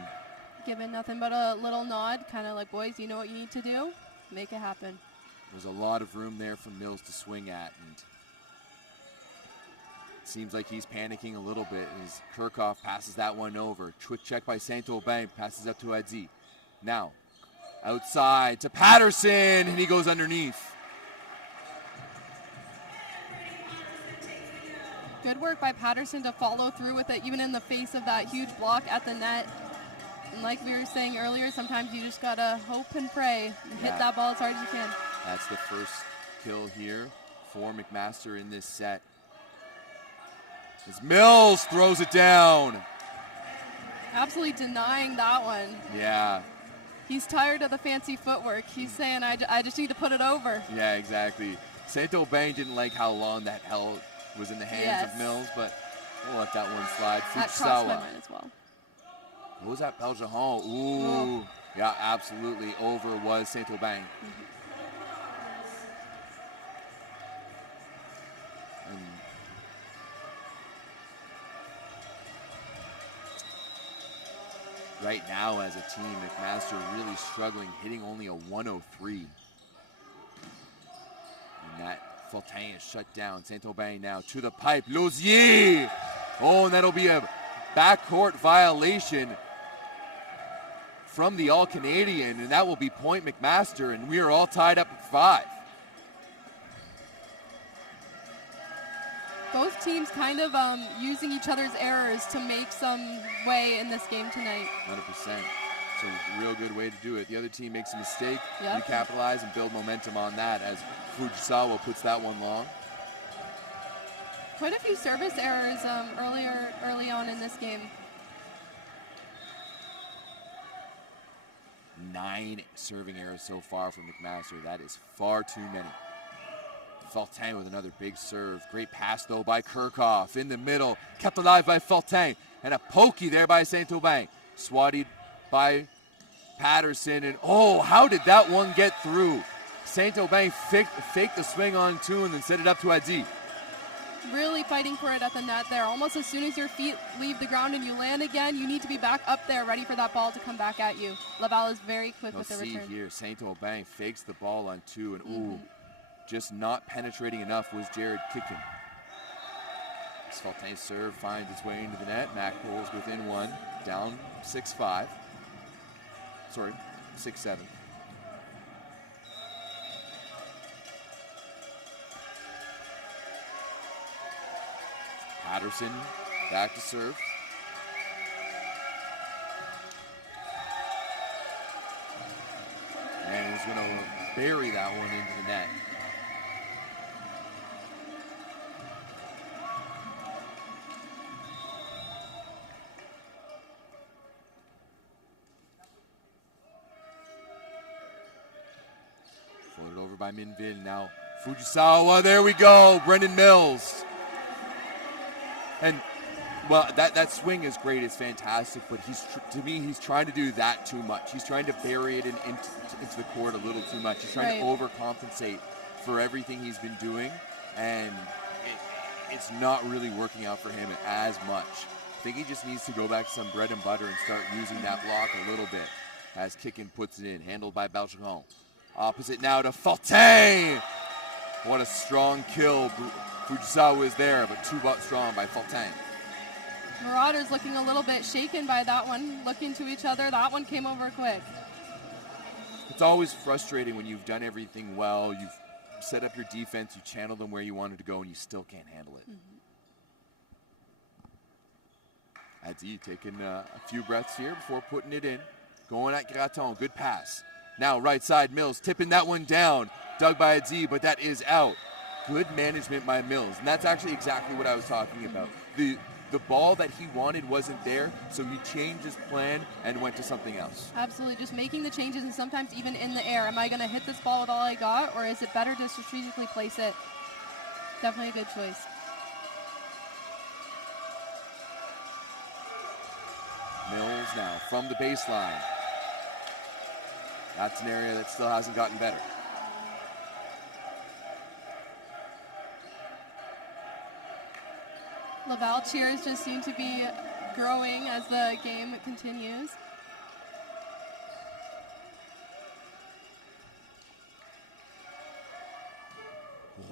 Giving nothing but a little nod, kind of like, boys, you know what you need to do? Make it happen. There's a lot of room there for Mills to swing at, and it seems like he's panicking a little bit as Kirchhoff passes that one over. Quick check by Saint-Aubin, passes up to Adi. Now, outside to Patterson, and he goes underneath. Good work by Patterson to follow through with it, even in the face of that huge block at the net. And like we were saying earlier, sometimes you just got to hope and pray and hit that ball as hard as you can. That's the first kill here for McMaster in this set. As Mills throws it down. Absolutely denying that one. Yeah. He's tired of the fancy footwork. He's saying, I just need to put it over. Yeah, exactly. Saint-Aubin didn't like how long that held was in the hands of Mills, but we'll let that one slide. That crossed my mind as well. What was that, Belgeron? Ooh. Yeah, absolutely. Over was Saint-Aubin. Right now, as a team, McMaster really struggling, hitting only a 103. And that Fortin is shut down. Saint-Aubin now to the pipe. Lausier! Oh, and that'll be a backcourt violation from the All-Canadian, and that will be point McMaster, and we are all tied up at 5. Both teams kind of using each other's errors to make some way in this game tonight. 100%. It's a real good way to do it. The other team makes a mistake, you capitalize and build momentum on that as Fujisawa puts that one long. Quite a few service errors early on in this game. 9 serving errors so far from McMaster. That is far too many. Fortin with another big serve. Great pass, though, by Kirchhoff. In the middle, kept alive by Fortin. And a pokey there by Saint-Aubin. Swatted by Patterson. And, oh, how did that one get through? Saint-Aubin faked the swing on 2 and then set it up to Adi. Really fighting for it at the net there. Almost as soon as your feet leave the ground and you land again, you need to be back up there ready for that ball to come back at you. Laval is very quick with the return. See here, Saint-Aubin fakes the ball on 2 and, ooh. Just not penetrating enough was Jared Kicken. Fortin's serve finds its way into the net. Mac pulls within 1, down 6-5. Sorry, 6-7. Patterson back to serve. And he's going to bury that one into the net. Over by Minville now. Fujisawa, there we go. Brendan Mills. And, well, that swing is great. It's fantastic. But to me, he's trying to do that too much. He's trying to bury it into the court a little too much. He's trying to overcompensate for everything he's been doing. And it's not really working out for him as much. I think he just needs to go back to some bread and butter and start using that block a little bit as Kicken puts it in. Handled by Belgeron. Opposite now to Fortin. What a strong kill. Fujisawa is there, but too strong by Fortin. Marauders looking a little bit shaken by that one, looking to each other. That one came over quick. It's always frustrating when you've done everything well, you've set up your defense, you channel them where you wanted to go, and you still can't handle it. Adi taking a few breaths here before putting it in. Going at Graton, good pass. Now right side, Mills tipping that one down. Dug by Adi, but that is out. Good management by Mills, and that's actually exactly what I was talking about. The ball that he wanted wasn't there, so he changed his plan and went to something else. Absolutely, just making the changes and sometimes even in the air. Am I going to hit this ball with all I got, or is it better to strategically place it? Definitely a good choice. Mills now from the baseline. That's an area that still hasn't gotten better. Laval cheers just seem to be growing as the game continues.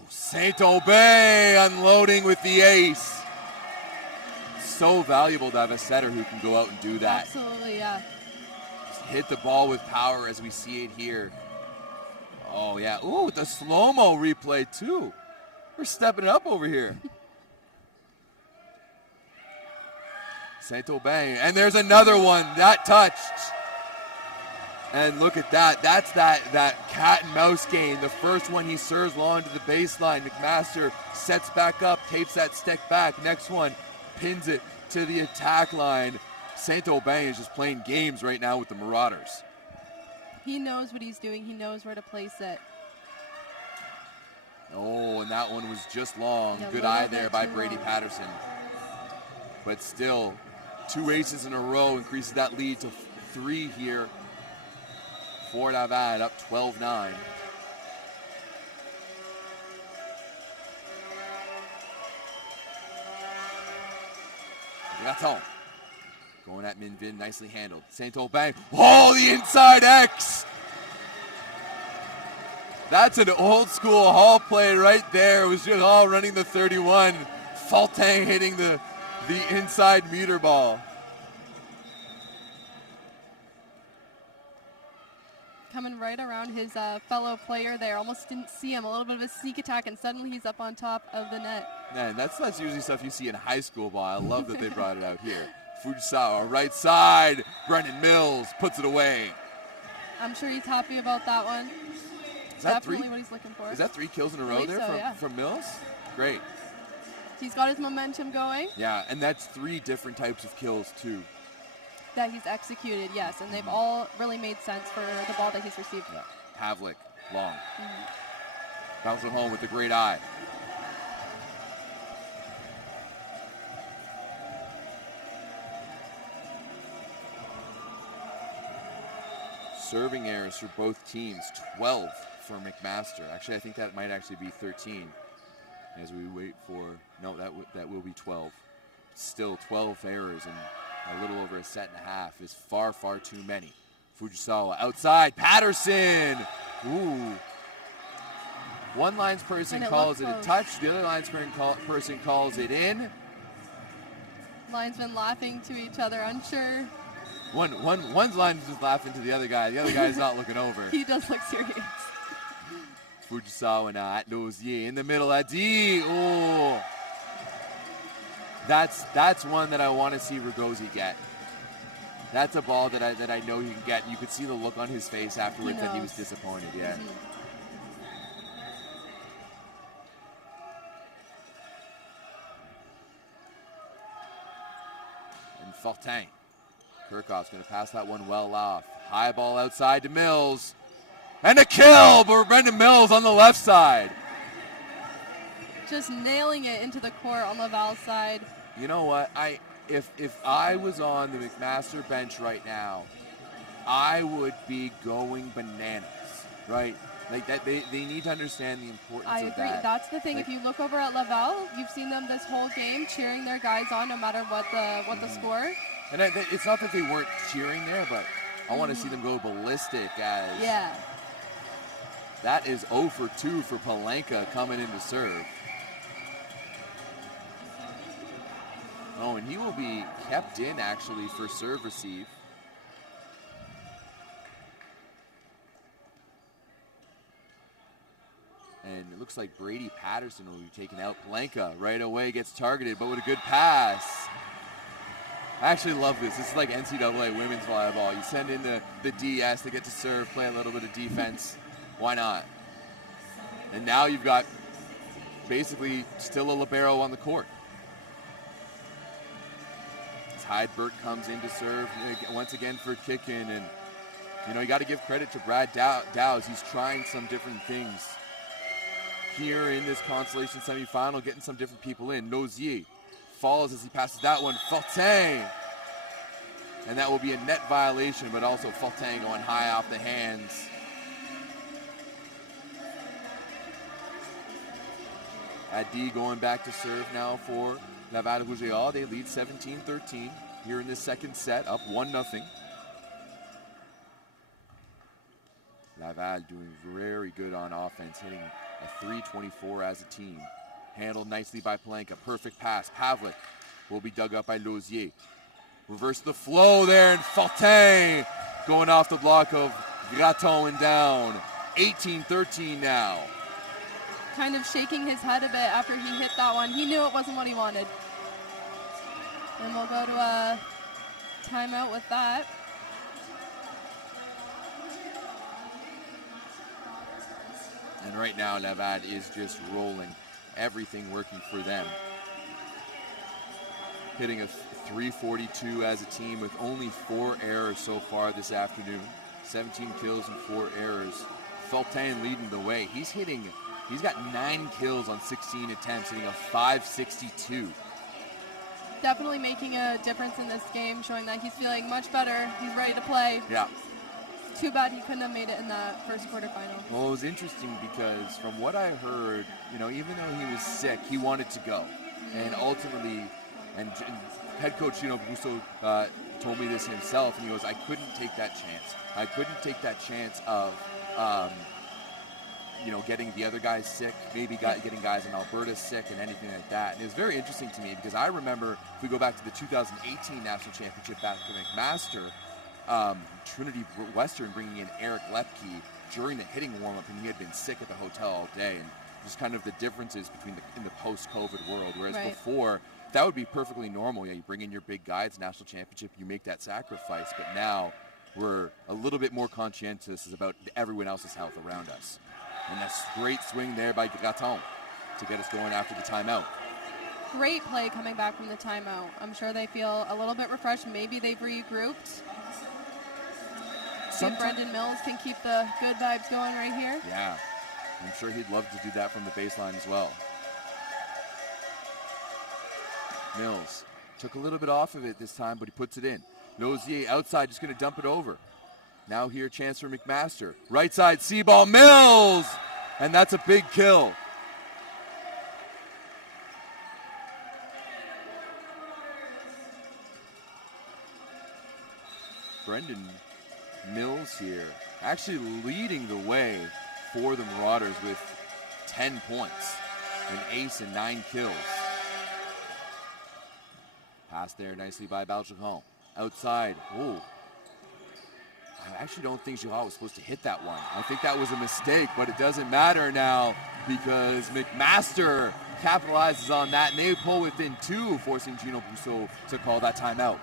Saint-Aubin unloading with the ace. So valuable to have a setter who can go out and do that. Absolutely, yeah. Just hit the ball with power as we see it here. Oh, yeah. Ooh, the slow-mo replay, too. We're stepping it up over here. Saint-Aubin, and there's another one that touched. And look at that. That's that cat and mouse game. The first one he serves long to the baseline. McMaster sets back up, tapes that stick back. Next one, pins it to the attack line. Saint-Aubin is just playing games right now with the Marauders. He knows what he's doing. He knows where to place it. Oh, and that one was just long. Yeah, good little eye bit there by too Brady long. Patterson. But still, 2 aces in a row increases that lead to 3 here for Laval, up 12-9. Graton going at Minvin, nicely handled. Saint-Aubin, oh, the inside X! That's an old school hall play right there. It was Girard running the 31. Fulton hitting the inside meter ball. Coming right around his fellow player there. Almost didn't see him. A little bit of a sneak attack, and suddenly he's up on top of the net. Man, that's usually stuff you see in high school ball. I love that they brought it out here. Fujisawa, right side. Brendan Mills puts it away. I'm sure he's happy about that one. Is that Definitely 3? what he's looking for. Is that 3 kills in a row believe there so, yeah. from Mills? Great. He's got his momentum going Yeah, and that's 3 different types of kills too. that he's executed, yes, and they've all really made sense for the ball that he's received. Yeah. Havlik, long. Bounce it home with a great eye. Serving errors for both teams, 12 for McMaster. Actually, I think that might actually be 13 as we wait for, no, that will be 12. Still 12 errors in a little over a set and a half is far, far too many. Fujisawa outside, Patterson! Ooh. One lines person calls it a touch, the other lines person calls it in. Linesmen laughing to each other, unsure. One's line is just laughing to the other guy. The other guy is not looking over. He does look serious. Fujisawa now at Lozier in the middle at D. Oh, that's one that I want to see Ragosi get. That's a ball that I know he can get. You could see the look on his face afterwards that he was disappointed. Yeah. Mm-hmm. And Fortin. Kirchhoff's going to pass that one well off. High ball outside to Mills. And a kill for Brendan Mills on the left side. Just nailing it into the court on Laval's side. You know what? If I was on the McMaster bench right now, I would be going bananas, right? Like that, they need to understand the importance I of agree. that. That's the thing. Like, if you look over at Laval, you've seen them this whole game cheering their guys on no matter what the score. and it's not that they weren't cheering there, but I want to see them go ballistic as Yeah. that is 0 for 2 for Palenka coming in to serve. Oh, and he will be kept in actually for serve receive. And it looks like Brady Patterson will be taken out. Palenka right away gets targeted, but with a good pass. I actually love this. This is like NCAA women's volleyball. You send in the DS, they get to serve, play a little bit of defense. Why not? And now you've got basically still a libero on the court. As Heidberg comes in to serve once again for Kickin. And, you know, you got to give credit to Brad Dow's. He's trying some different things here in this Consolation semifinal, getting some different people in. Lozier falls as he passes that one. Fortin. And that will be a net violation, but also Fortin going high off the hands. Adi going back to serve now for Laval Rougeard. They lead 17-13 here in this second set, up 1-0. Laval doing very good on offense, hitting a .324 as a team. Handled nicely by Palenka. Perfect pass. Pavlik will be dug up by Lozier. Reverse the flow there, and Fortin going off the block of Graton and down. 18-13 now. Kind of shaking his head a bit after he hit that one. He knew it wasn't what he wanted. And we'll go to a timeout with that. And right now, Laval is just rolling. Everything working for them. Hitting a 342 as a team with only 4 errors so far this afternoon. 17 kills and 4 errors. Fulton leading the way. He's got 9 kills on 16 attempts, hitting a 562. Definitely making a difference in this game, showing that he's feeling much better. He's ready to play. Yeah. Too bad he couldn't have made it in that first quarterfinal. Well, it was interesting because from what I heard, even though he was sick, he wanted to go. And ultimately, and head coach Busso told me this himself, and he goes, I couldn't take that chance. I couldn't take that chance of, getting the other guys sick, maybe getting guys in Alberta sick and anything like that. And it was very interesting to me because I remember, if we go back to the 2018 National Championship back to McMaster, Trinity Western bringing in Eric Lepke during the hitting warm-up, and he had been sick at the hotel all day. And just kind of the differences in the post-COVID world, whereas before, that would be perfectly normal. Yeah, you bring in your big guy, it's national championship, you make that sacrifice. But now we're a little bit more conscientious about everyone else's health around us. And that's a great swing there by Graton to get us going after the timeout. Great play coming back from the timeout. I'm sure they feel a little bit refreshed. Maybe they've regrouped. See if Brendan Mills can keep the good vibes going right here. Yeah, I'm sure he'd love to do that from the baseline as well. Mills took a little bit off of it this time, but he puts it in. Nozier outside, just going to dump it over. Now here, chance for McMaster. Right side, C-ball, Mills! And that's a big kill. Brendan Mills here, actually leading the way for the Marauders with 10 points, an ace and 9 kills. Pass there nicely by Bergeron. Outside, oh. I actually don't think Girard was supposed to hit that one. I think that was a mistake, but it doesn't matter now because McMaster capitalizes on that, and they pull within 2, forcing Gino Busso to call that timeout.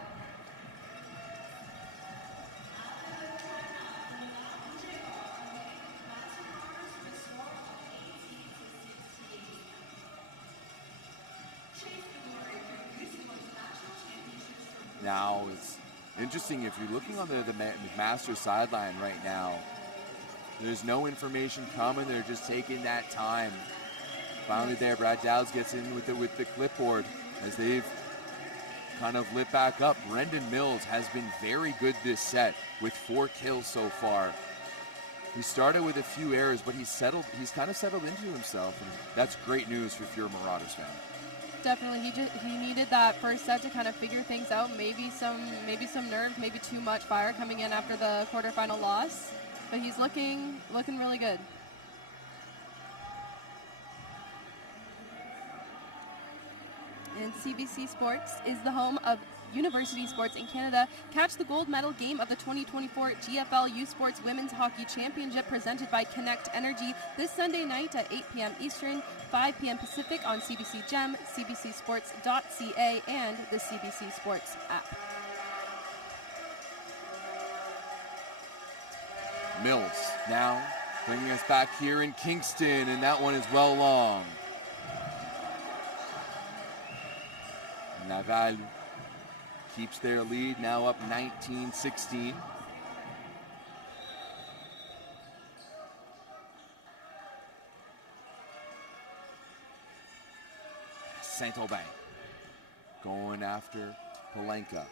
Now, it's interesting, if you're looking on the McMaster sideline right now, there's no information coming. They're just taking that time. Finally there, Brad Dowds gets in with the clipboard as they've kind of lit back up. Brendan Mills has been very good this set with 4 kills so far. He started with a few errors, but he's kind of settled into himself, and that's great news if you're a Marauders fan. Definitely, he needed that first set to kind of figure things out. Maybe some nerves, maybe too much fire coming in after the quarterfinal loss. But he's looking really good. And CBC Sports is the home of university sports in Canada. Catch the gold medal game of the 2024 GFL U Sports Women's Hockey Championship presented by Connect Energy this Sunday night at 8 p.m. Eastern, 5 p.m. Pacific on CBC Gem, cbcsports.ca, and the CBC Sports app. Mills now bringing us back here in Kingston, and that one is well long. Laval keeps their lead, now up 19-16. Saint-Aubin going after Polenka.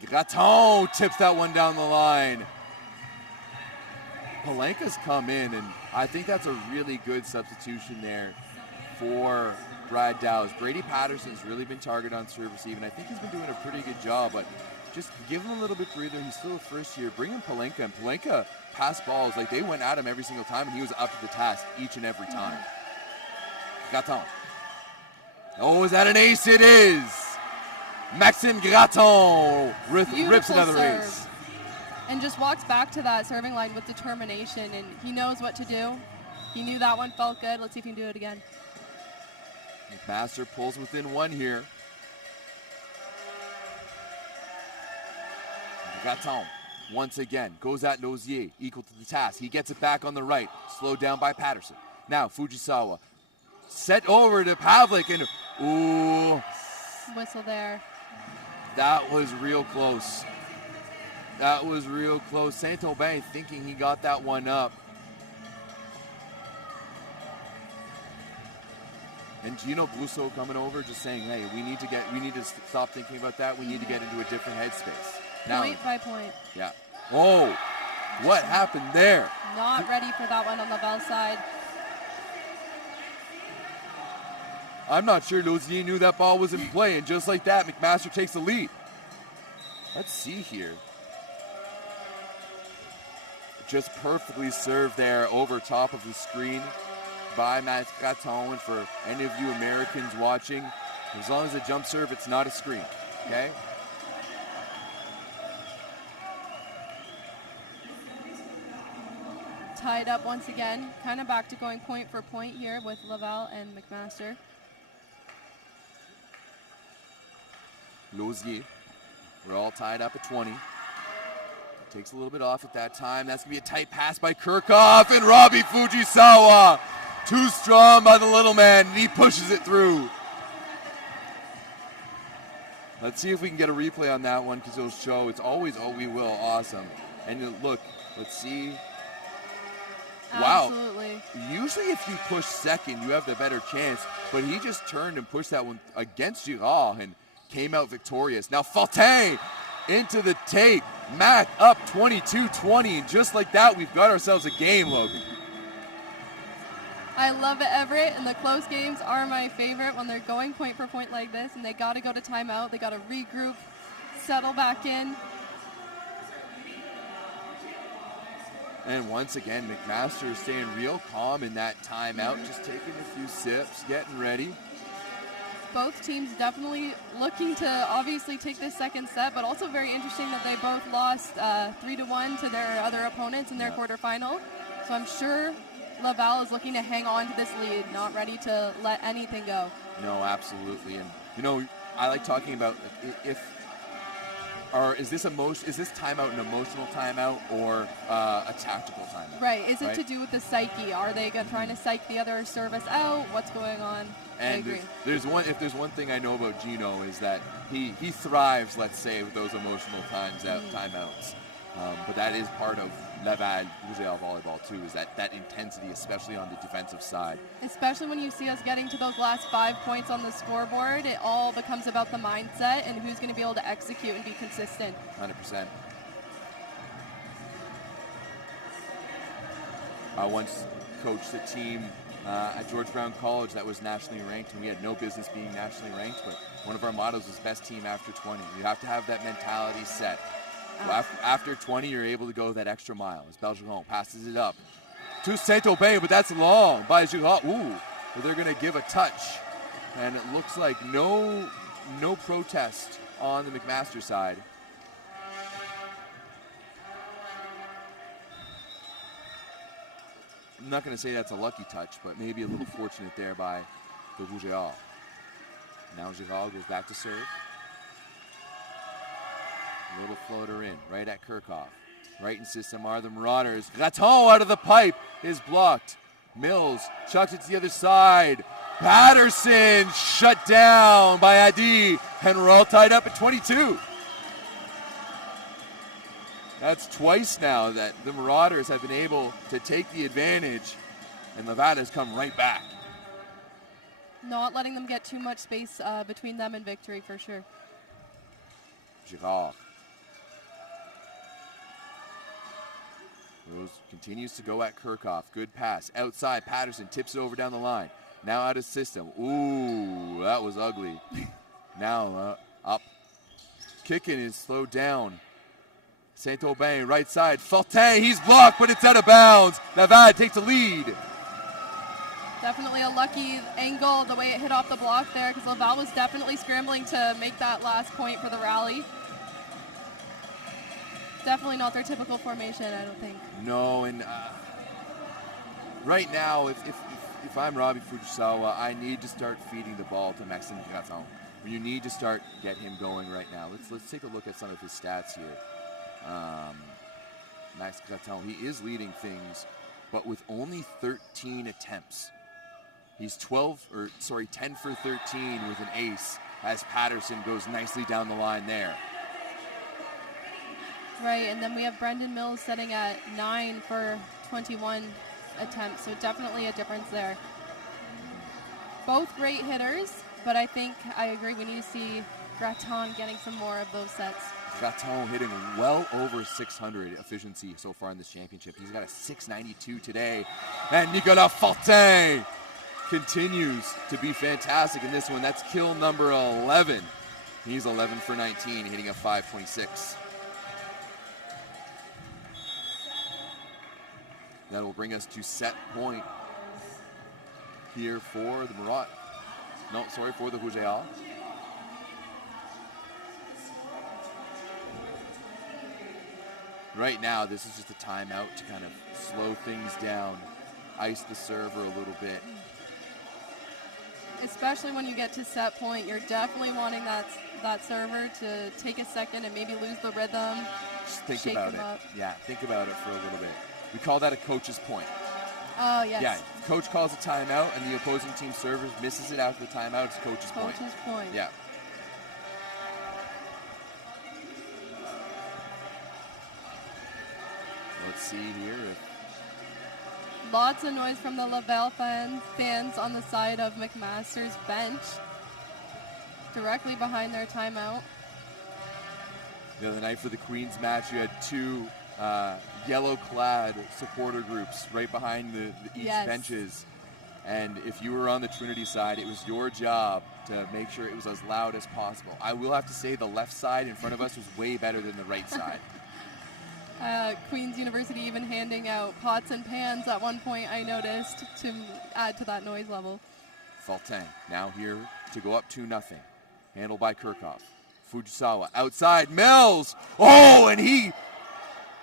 Graton tips that one down the line. Polenka's come in, and I think that's a really good substitution there for Brad Dowds. Brady Patterson's really been targeted on serve receive, and I think he's been doing a pretty good job, but just give him a little bit breather. He's still a first year. Bring in Polenka, and Polenka passed balls. Like, they went at him every single time, and he was up to the task each and every time. Graton. Oh, is that an ace? It is! Maxime Graton rips another ace. And just walks back to that serving line with determination, and he knows what to do. He knew that one felt good. Let's see if he can do it again. McMaster pulls within 1 here. Raton, once again, goes at Lozier, equal to the task. He gets it back on the right, slowed down by Patterson. Now, Fujisawa, set over to Pavlik, and ooh. Whistle there. That was real close. That was real close. Saint-Aubin thinking he got that one up. And Gino Brusso coming over, just saying, hey, we need to stop thinking about that. We need to get into a different headspace. Now, Point by point. Yeah. Oh, what happened there? Not ready for that one on Laval's side. I'm not sure Lozier knew that ball was in play, and just like that, McMaster takes the lead. Let's see here. Just perfectly served there over top of the screen by Matt Raton. And for any of you Americans watching, as long as a jump serve, it's not a screen, okay? Tied up once again. Kind of back to going point for point here with Laval and McMaster. Lozier, we're all tied up at 20. Takes a little bit off at that time. That's going to be a tight pass by Kirchhoff, and Robbie Fujisawa. Too strong by the little man, and he pushes it through. Let's see if we can get a replay on that one, because it'll show. It's always, oh, we will. Awesome. And look, let's see. Wow. Absolutely. Usually if you push second, you have the better chance, but he just turned and pushed that one against Girard and came out victorious. Now Fortin into the take. Mac up 22-20, and just like that, we've got ourselves a game, Logan. I love it, Everett, and the close games are my favorite when they're going point for point like this, and they got to go to timeout. They got to regroup, settle back in. And once again, McMaster is staying real calm in that timeout, just taking a few sips, getting ready. Both teams definitely looking to obviously take this second set, but also very interesting that they both lost 3-1 to their other opponents in their quarterfinal. So I'm sure Laval is looking to hang on to this lead, not ready to let anything go. No, absolutely. And, you know, I like talking about is this timeout an emotional timeout or a tactical timeout? Right. Is it to do with the psyche? Are they trying to psych the other service out? What's going on? And I agree. If there's one thing I know about Gino is that he thrives, let's say, with those emotional timeouts. But that is part of Laval volleyball too, is that intensity, especially on the defensive side. Especially when you see us getting to those last 5 points on the scoreboard, it all becomes about the mindset and who's going to be able to execute and be consistent. 100%. I once coached a team at George Brown College that was nationally ranked, and we had no business being nationally ranked, but one of our mottos was best team after 20. You have to have that mentality set. Well, after 20, you're able to go that extra mile. As Bergeron passes it up to Saint-Aubin, but that's long by Girard. Ooh, they're going to give a touch, and it looks like no protest on the McMaster side. I'm not going to say that's a lucky touch, but maybe a little fortunate there by the Rougeard. Now Girard goes back to serve. A little floater in, right at Kirchhoff. Right in system are the Marauders. Raton out of the pipe is blocked. Mills chucks it to the other side. Patterson shut down by Adi, and we're all tied up at 22. That's twice now that the Marauders have been able to take the advantage, and Laval come right back. Not letting them get too much space between them and victory for sure. Girard. Rose continues to go at Kirchhoff. Good pass. Outside, Patterson tips it over down the line. Now out of system. Ooh, that was ugly. Now up. Kicking is slowed down. Saint-Aubin, right side. Fortin, he's blocked, but it's out of bounds. Laval takes the lead. Definitely a lucky angle, the way it hit off the block there, because Laval was definitely scrambling to make that last point for the rally. Definitely not their typical formation, I don't think. No, and right now, if I'm Robbie Fujisawa, I need to start feeding the ball to Maxime Raton. You need to start get him going right now. Let's take a look at some of his stats here. Max Graton. He is leading things, but with only 13 attempts. He's 10 for 13 with an ace as Patterson goes nicely down the line there. Right, and then we have Brendan Mills setting at 9 for 21 attempts, so definitely a difference there. Both great hitters, but I think I agree we need to see Graton getting some more of those sets. Graton hitting well over 600 efficiency so far in this championship. He's got a 692 today. And Nicolas Fortin continues to be fantastic in this one. That's kill number 11. He's 11 for 19, hitting a 526. That will bring us to set point here for the Murat. No, sorry, for the Rouge et Or. Right now, this is just a timeout to kind of slow things down, ice the server a little bit. Especially when you get to set point, you're definitely wanting that server to take a second and maybe lose the rhythm. Just think about it. Yeah, think about it for a little bit. We call that a coach's point. Oh, yes. Yeah, if coach calls a timeout and the opposing team server misses it after the timeout, it's coach's point. Coach's point. Yeah. Let's see here. Lots of noise from the Laval fans on the side of McMaster's bench, directly behind their timeout. The other night for the Queens match, you had two yellow-clad supporter groups right behind the East benches. And if you were on the Trinity side, it was your job to make sure it was as loud as possible. I will have to say the left side in front of us was way better than the right side. Queen's University even handing out pots and pans at one point, I noticed, to add to that noise level. Fortin now here to go up 2-0. Handled by Kirchhoff. Fujisawa outside. Mills! Oh, and he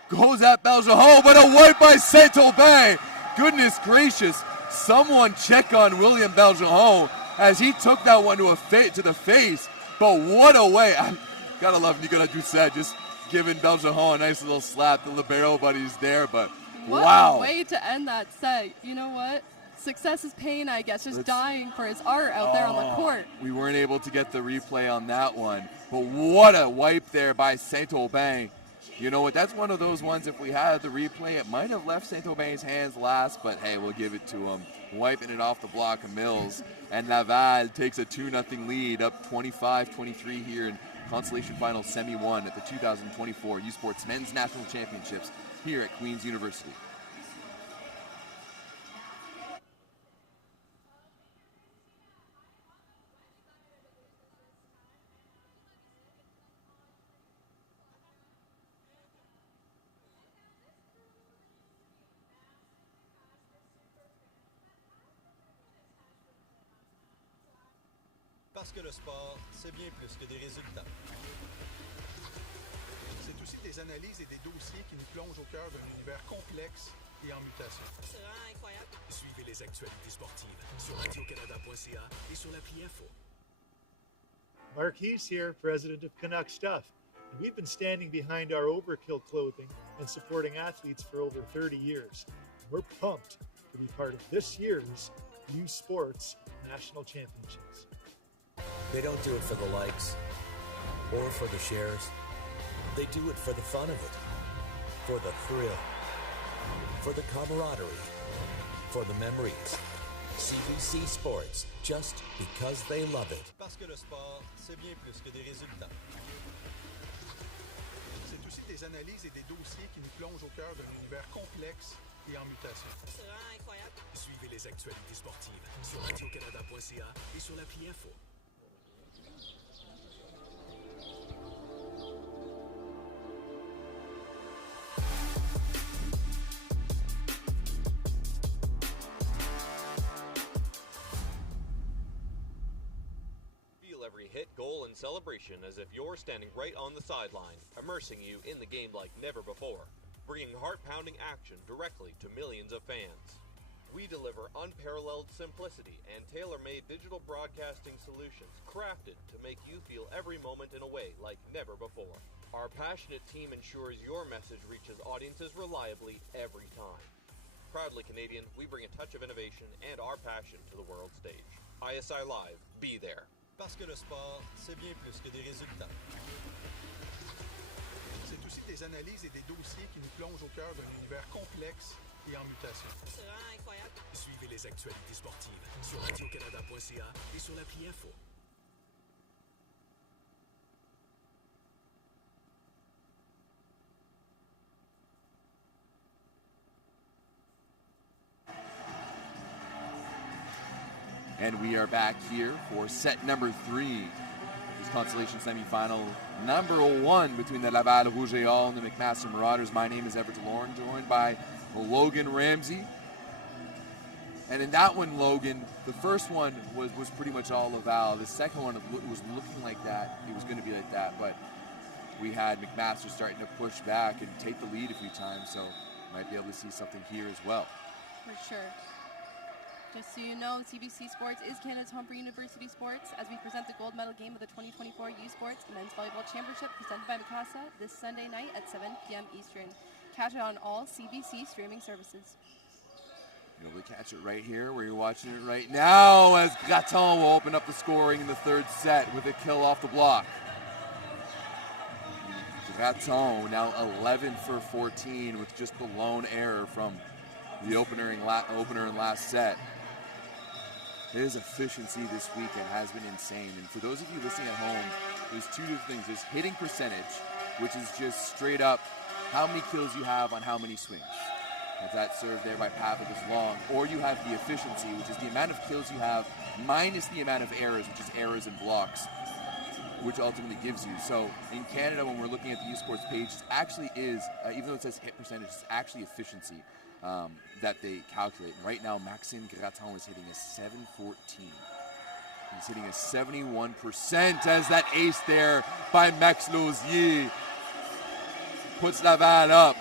goes at Bergeron, but a wipe by Saint-Aubin. Goodness gracious. Someone check on William Bergeron as he took that one to the face. But what a way. I gotta love Nicolas Doucet just giving Bergeron a nice little slap. The libero buddies there, but wow. What a way to end that set. You know what? Success is pain, I guess. Just dying for his art out there on the court. We weren't able to get the replay on that one. But what a wipe there by Saint-Aubin. You know what? That's one of those ones, if we had the replay, it might have left Saint-Aubin's hands last, but hey, we'll give it to him. Wiping it off the block of Mills. And Laval takes a 2-0 lead, up 25-23 here in Consolation Final Semi 1 at the 2024 U Sports Men's National Championships here at Queen's University. Parce que le sport, c'est bien plus que des résultats. C'est aussi des analyses et des dossiers qui nous plongent au cœur d'un univers complexe et en mutation. C'est vraiment incroyable. Suivez les actualités sportives sur radiocanada.ca et sur l'appli Info. Marquise here, president of Canuck Stuff. And we've been standing behind our Overkill clothing and supporting athletes for over 30 years. And we're pumped to be part of this year's U Sports National Championships. They don't do it for the likes or for the shares. They do it for the fun of it, for the thrill, for the camaraderie, for the memories. CBC Sports, just because they love it. Parce que le sport, c'est bien plus que des résultats. C'est aussi des analyses et des dossiers qui nous plongent au cœur d'un univers complexe et en mutation. C'est vraiment incroyable. Suivez les actualités sportives sur radiocanada.ca et sur l'appli Info. Every hit, goal, and celebration as if you're standing right on the sideline, immersing you in the game like never before, bringing heart-pounding action directly to millions of fans. We deliver unparalleled simplicity and tailor-made digital broadcasting solutions crafted to make you feel every moment in a way like never before. Our passionate team ensures your message reaches audiences reliably every time. Proudly Canadian, we bring a touch of innovation and our passion to the world stage. ISI Live, be there. Parce que le sport, c'est bien plus que des résultats. C'est aussi des analyses et des dossiers qui nous plongent au cœur d'un univers complexe et en mutation. C'est vraiment incroyable. Suivez les actualités sportives sur radiocanada.ca et sur l'appli Info. And we are back here for set number 3. This Consolation Semifinal number 1 between the Laval Rouge et Or and the McMaster Marauders. My name is Everett DeLorme, joined by Logan Ramsey. And in that one, Logan, the first one was pretty much all Laval. The second one was looking like that. It was going to be like that, but we had McMaster starting to push back and take the lead a few times, so might be able to see something here as well. For sure. Just so you know, CBC Sports is Canada's home for university sports as we present the gold medal game of the 2024 U Sports Men's Volleyball Championship presented by Mikasa this Sunday night at 7 p.m. Eastern. Catch it on all CBC streaming services. You'll be able to catch it right here where you're watching it right now as Graton will open up the scoring in the third set with a kill off the block. Graton now 11 for 14 with just the lone error from the opener in last set. His efficiency this weekend has been insane. And for those of you listening at home, there's two different things. There's hitting percentage, which is just straight up how many kills you have on how many swings. If that served there by Pavic is long. Or you have the efficiency, which is the amount of kills you have minus the amount of errors, which is errors and blocks, which ultimately gives you. So in Canada, when we're looking at the U Sports page, it actually is, even though it says hit percentage, it's actually efficiency that they calculate. And right now, Maxime Graton is hitting a 714. He's hitting a 71% as that ace there by Max Lausier puts Laval up.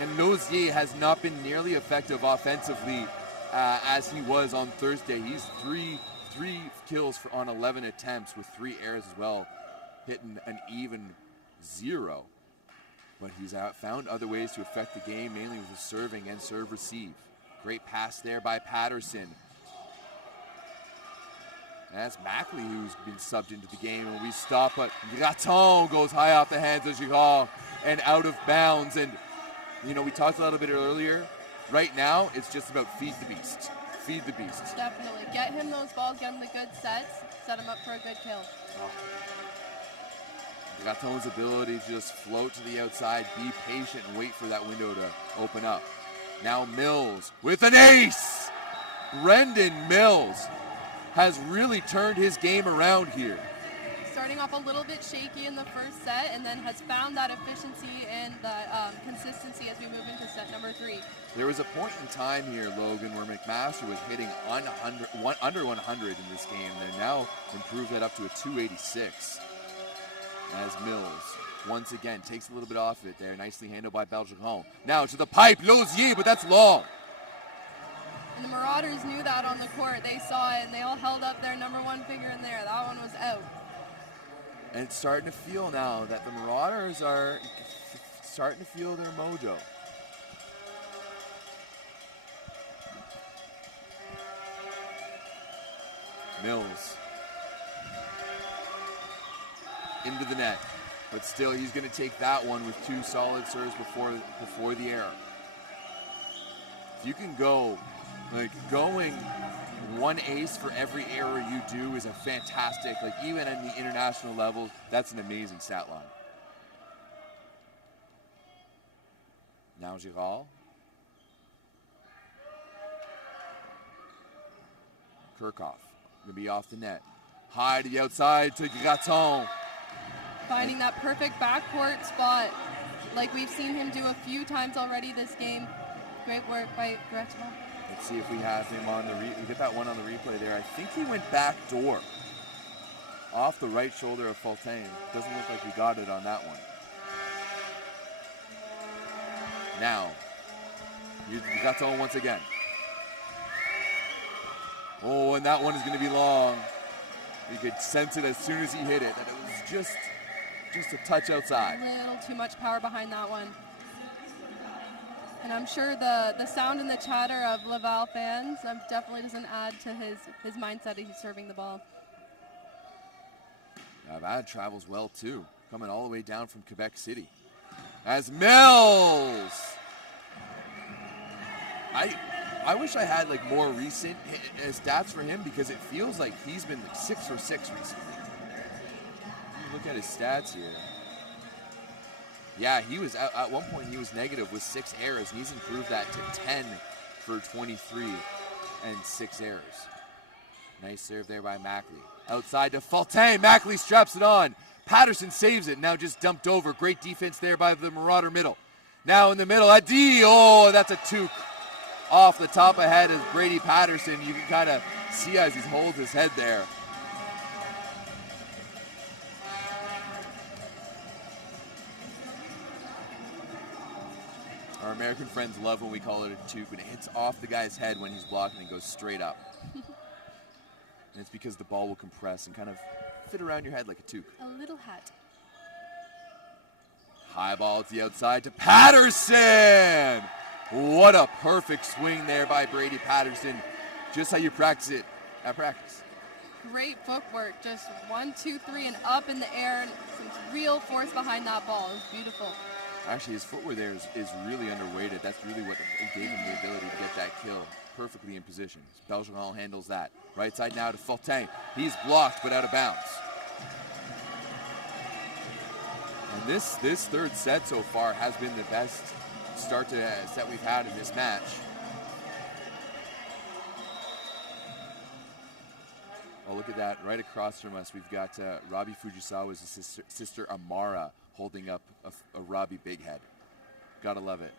And Lausier has not been nearly effective offensively as he was on Thursday. He's three kills on 11 attempts with 3 errors as well, hitting an even 0. But he's found other ways to affect the game, mainly with his serving and serve receive. Great pass there by Patterson. And that's Mackley who's been subbed into the game, and we stop, but Graton goes high off the hands of Girard and out of bounds. And you know, we talked a little bit earlier. Right now, it's just about feed the beast. Feed the beast. Definitely. Get him those balls, get him the good sets, set him up for a good kill. Graton's ability to just float to the outside, be patient, and wait for that window to open up. Now Mills with an ace! Brendan Mills has really turned his game around here. Starting off a little bit shaky in the first set and then has found that efficiency and the consistency as we move into set number 3. There was a point in time here, Logan, where McMaster was hitting under 100 in this game. They're now improved that up to a 286. As Mills once again takes a little bit off it there. Nicely handled by Bergeron. Now to the pipe, Lausier, but that's long. And the Marauders knew that on the court. They saw it and they all held up their number 1 finger in there. That one was out. And it's starting to feel now that the Marauders are starting to feel their mojo. Mills into the net, but still he's going to take that one with 2 solid serves before the error. If you can go, going 1 ace for every error you do is a fantastic, even at the international level, that's an amazing stat line. Now Girard. Kirchhoff going to be off the net. High to the outside to Graton. Finding that perfect backcourt spot like we've seen him do a few times already this game. Great work by Graton. Let's see if we have him on the we get that one on the replay there. I think he went back door off the right shoulder of Fontaine. Doesn't look like we got it on that one. Now, Graton once again. Oh, and that one is going to be long. You could sense it as soon as he hit it, that it was just a touch outside. A little too much power behind that one. And I'm sure the sound and the chatter of Laval fans definitely doesn't add to his mindset as he's serving the ball. Laval travels well too, coming all the way down from Quebec City. As Mills! I wish I had like more recent stats for him, because it feels like he's been like 6 for 6 recently. Look at his stats here. Yeah, he was at one point he was negative with 6 errors, and he's improved that to 10 for 23 and 6 errors. Nice serve there by Mackley. Outside to Fulton. Mackley straps it on. Patterson saves it. Now just dumped over. Great defense there by the Marauder middle. Now in the middle, Adi. Oh, that's a toque. Off the top of head of Brady Patterson. You can kind of see as he holds his head there. Our American friends love when we call it a toque, when it hits off the guy's head when he's blocking and goes straight up. And it's because the ball will compress and kind of fit around your head like a toque. A little hat. High ball to the outside to Patterson! What a perfect swing there by Brady Patterson. Just how you practice it at practice. Great footwork. Just 1, 2, 3, and up in the air. And some real force behind that ball. It was beautiful. Actually, his footwear there is really underweighted. That's really what gave him the ability to get that kill perfectly in position. Bergeron handles that. Right side now to Fulton. He's blocked but out of bounds. And this third set so far has been the best start to set we've had in this match. Oh, look at that. Right across from us, we've got Robbie Fujisawa's sister Amara holding up a Robbie Big Head. Gotta love it.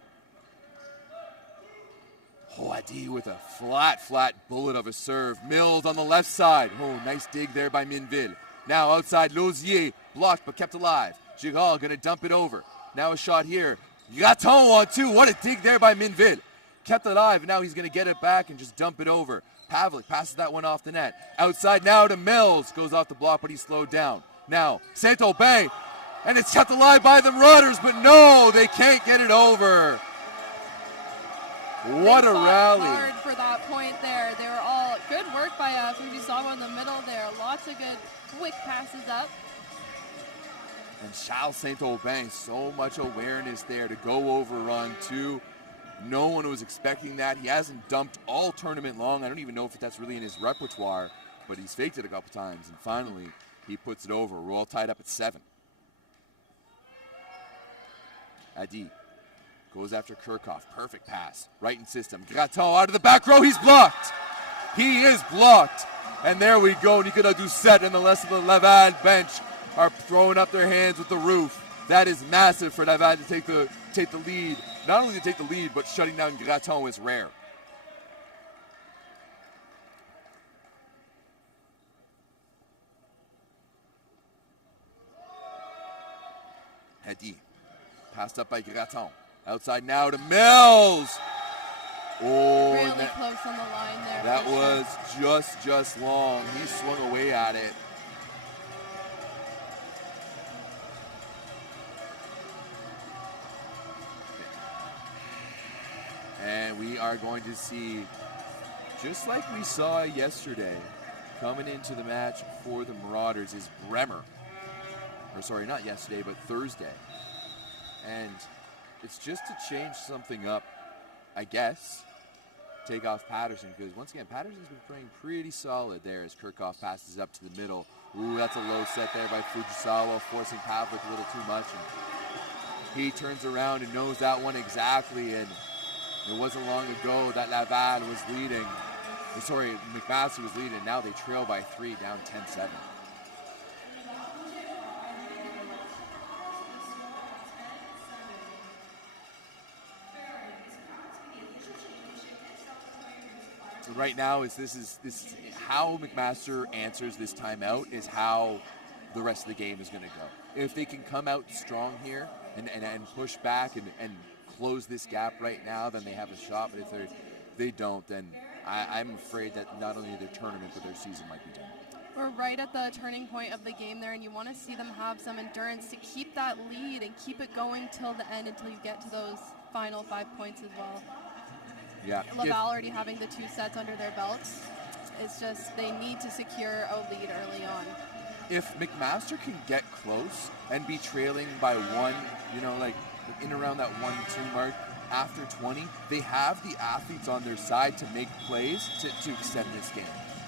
Oh, Adi with a flat bullet of a serve. Mills on the left side. Oh, nice dig there by Minville. Now outside, Lausier blocked but kept alive. Girard gonna dump it over. Now a shot here. Graton on 2. What a dig there by Minville. Kept alive, and now he's gonna get it back and just dump it over. Pavlik passes that one off the net. Outside now to Mills. Goes off the block, but he's slowed down. Now, Saint-Aubin. And it's kept alive by the Marauders, but no, they can't get it over. What a rally. Hard for that point there. They were all good work by Fujisawa in the middle there. Lots of good quick passes up. And Charles Saint-Aubin, so much awareness there to go over on 2. No one was expecting that. He hasn't dumped all tournament long. I don't even know if that's really in his repertoire, but he's faked it a couple times, and finally he puts it over. We're all tied up at 7. Adi goes after Kirchhoff. Perfect pass. Right in system. Graton out of the back row. He's blocked. He is blocked. And there we go. Nicolas Doucette and the rest of the Laval bench are throwing up their hands with the roof. That is massive for Laval to take the lead. Not only to take the lead, but shutting down Graton is rare. Adi. Passed up by Graton. Outside now to Mills. Oh, really close on the line there. That was just long. He swung away at it. And we are going to see, just like we saw yesterday, coming into the match for the Marauders is Bremer. Or sorry, not yesterday, but Thursday. And it's just to change something up, I guess. Take off Patterson, because once again, Patterson's been playing pretty solid there as Kirchhoff passes up to the middle. Ooh, that's a low set there by Fujisawa, forcing Pavlik a little too much. And he turns around and knows that one exactly, and it wasn't long ago that Laval was leading. Sorry, McMaster was leading. Now they trail by 3, down 10-7. So right now this is how McMaster answers this timeout is how the rest of the game is going to go. If they can come out strong here and push back and close this gap right now, then they have a shot. But if they don't, then I'm afraid that not only their tournament but their season might be done. We're right at the turning point of the game there, and you want to see them have some endurance to keep that lead and keep it going till the end until you get to those final 5 points as well. Yeah. Laval already having the 2 sets under their belts. It's just they need to secure a lead early on. If McMaster can get close and be trailing by 1, like in around that 1-2 mark after 20, they have the athletes on their side to make plays to extend this game.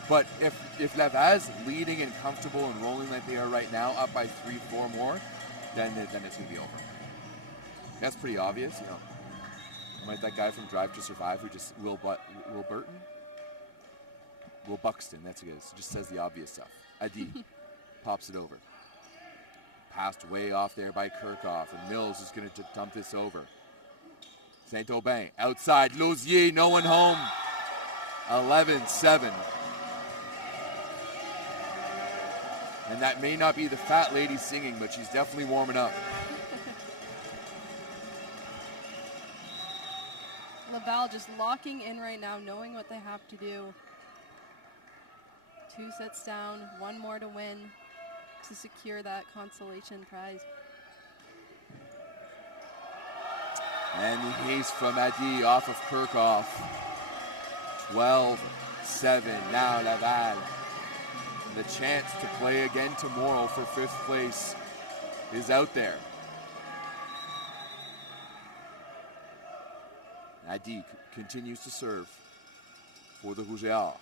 But if Laval's leading and comfortable and rolling like they are right now, up by 3-4 more, then it's going to be over. That's pretty obvious, Like that guy from Drive to Survive who just Will Buxton, that's who it is. Just says the obvious stuff. Adi pops it over. Passed way off there by Kirchhoff, and Mills is going to dump this over. Saint-Aubin outside. Lausier, no one home. 11-7. And that may not be the fat lady singing, but she's definitely warming up. Laval just locking in right now, knowing what they have to do. 2 sets down, 1 more to win to secure that consolation prize. And the ace from Adi off of Kirchhoff. 12-7. Now Laval. The chance to play again tomorrow for 5th place is out there. Adi continues to serve for the Rouge et Or.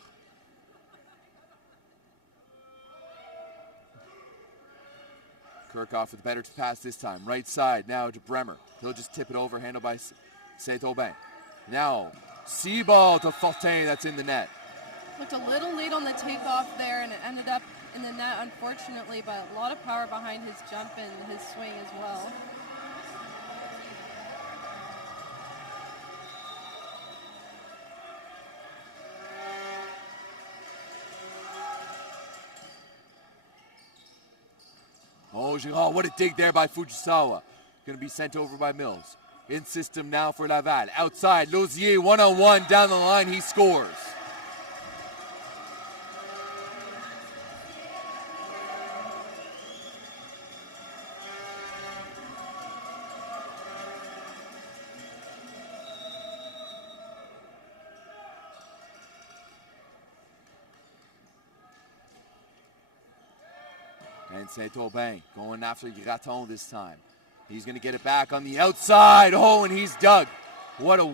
Kirchhoff with the better pass this time. Right side now to Bremer. He'll just tip it over, handled by Saint-Aubin. Now, C-ball to Fortin, that's in the net. Looked a little late on the takeoff there, and it ended up in the net, unfortunately, but a lot of power behind his jump and his swing as well. Oh, Girard, what a dig there by Fujisawa. Going to be sent over by Mills. In system now for Laval. Outside, Lausier, 1-on-1 down the line, he scores. And Saint-Aubin going after Graton this time. He's going to get it back on the outside. Oh, and he's dug. What a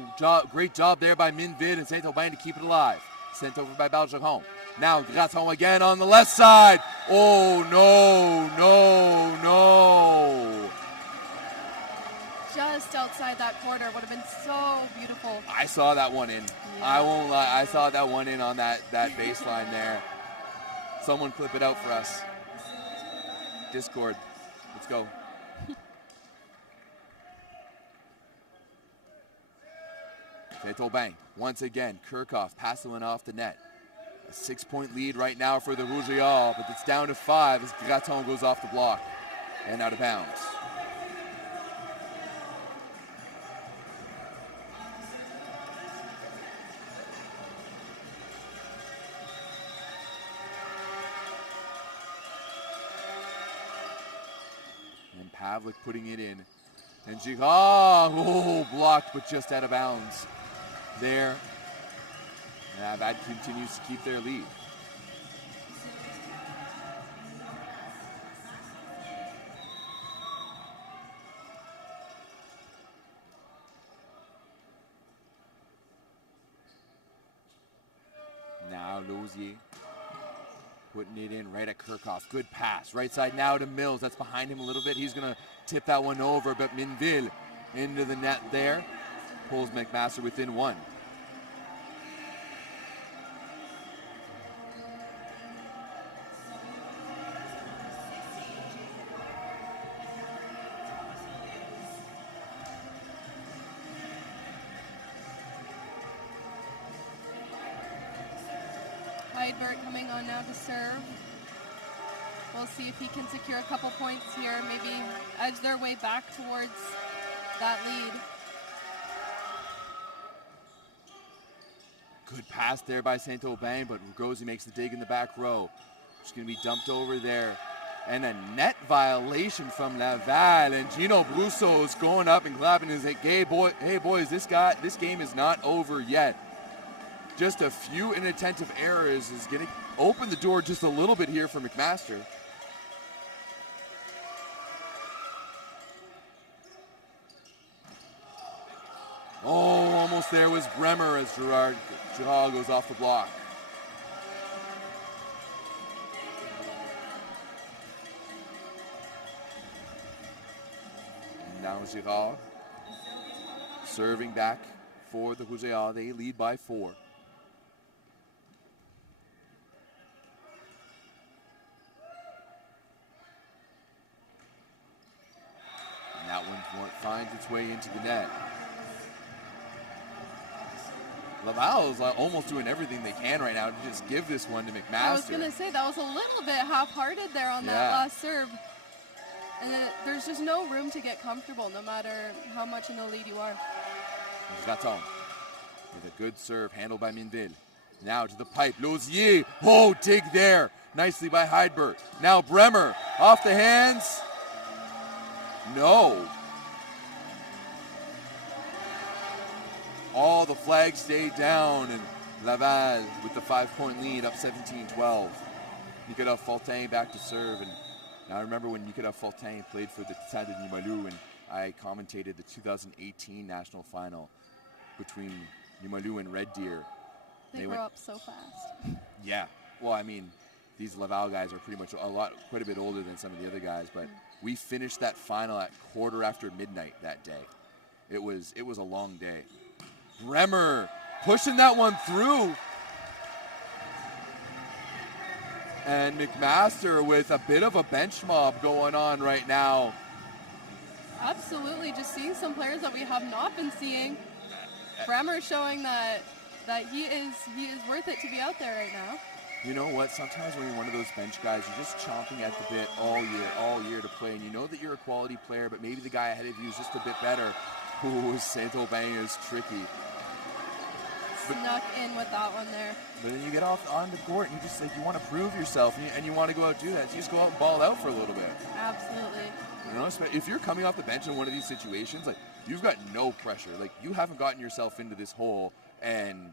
great job there by Minvid and Saint-Aubin to keep it alive. Sent over by Bergeron. Now Graton again on the left side. Oh, no. Just outside that corner. Would have been so beautiful. I saw that one in. Yeah. I won't lie. I saw that one in on that baseline there. Someone clip it out for us. Discord. Let's go. Saint-Aubin, once again, Kirchhoff passing one off the net. A 6-point lead right now for the Rouge et Or, but it's down to 5 as Graton goes off the block and out of bounds. And Pavlik putting it in. And Girard, blocked, but just out of bounds there. And Avad continues to keep their lead. Now Lausier putting it in right at Kirchhoff. Good pass. Right side now to Mills. That's behind him a little bit. He's going to tip that one over, but Minville into the net there. Pulls McMaster within 1. Heidberg coming on now to serve. We'll see if he can secure a couple points here, maybe edge their way back towards that lead. Good pass there by Saint-Aubin, but Rugosi makes the dig in the back row. Just going to be dumped over there. And a net violation from Laval. And Gino Brusso is going up and clapping his head. Hey boys, this game is not over yet. Just a few inattentive errors is going to open the door just a little bit here for McMaster. Oh, almost there was Bremer as Girard goes off the block. Now Girard serving back for the Rougeards. They lead by 4. And that one finds its way into the net. Laval is almost doing everything they can right now to just give this one to McMaster. I was going to say, that was a little bit half-hearted there on that last serve. And there's just no room to get comfortable, no matter how much in the lead you are. Raton with a good serve handled by Minville. Now to the pipe. Lausier. Oh, dig there. Nicely by Heidberg. Now Bremer off the hands. No. All the flags stay down, and Laval with the 5-point lead, up 17-12. Nicolas Fortin back to serve, and now I remember when Nicolas Fortin played for the Stade de Limoilou, and I commentated the 2018 national final between Limoilou and Red Deer. They grow up so fast. Yeah. Well, I mean, these Laval guys are pretty much quite a bit older than some of the other guys, but we finished that final at midnight that day. It was a long day. Bremer pushing that one through. And McMaster with a bit of a bench mob going on right now. Absolutely, just seeing some players that we have not been seeing. Bremer showing that he is worth it to be out there right now. You know what? Sometimes when you're one of those bench guys, you're just chomping at the bit all year to play, and you know that you're a quality player, but maybe the guy ahead of you is just a bit better. Ooh, Saint-Aubin is tricky. Snuck in with that one there. But then you get off on the court and you want to prove yourself and you want to go out and do that. So you just go out and ball out for a little bit. Absolutely. You know, if you're coming off the bench in one of these situations, you've got no pressure. You haven't gotten yourself into this hole, and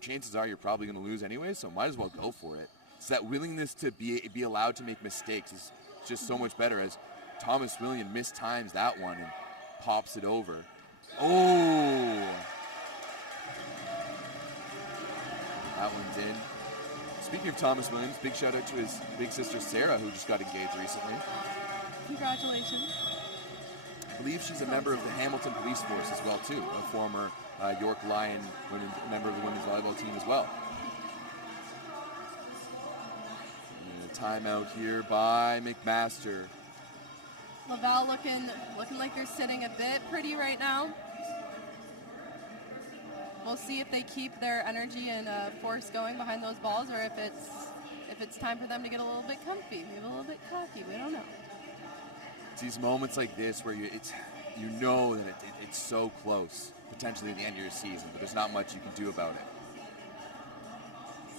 chances are you're probably going to lose anyway. So might as well go for it. So that willingness to be allowed to make mistakes is just so much better. As Thomas William mistimes that one and pops it over. Oh. That one's in. Speaking of Thomas Williams, big shout out to his big sister Sarah, who just got engaged recently. Congratulations. I believe she's a member of the Hamilton Police Force as well, too. A former York Lion member of the women's volleyball team as well. And a timeout here by McMaster. Laval looking like they're sitting a bit pretty right now. We'll see if they keep their energy and force going behind those balls, or if it's time for them to get a little bit comfy, maybe a little bit cocky. We don't know. It's these moments like this where you know that it's so close, potentially at the end of your season, but there's not much you can do about it.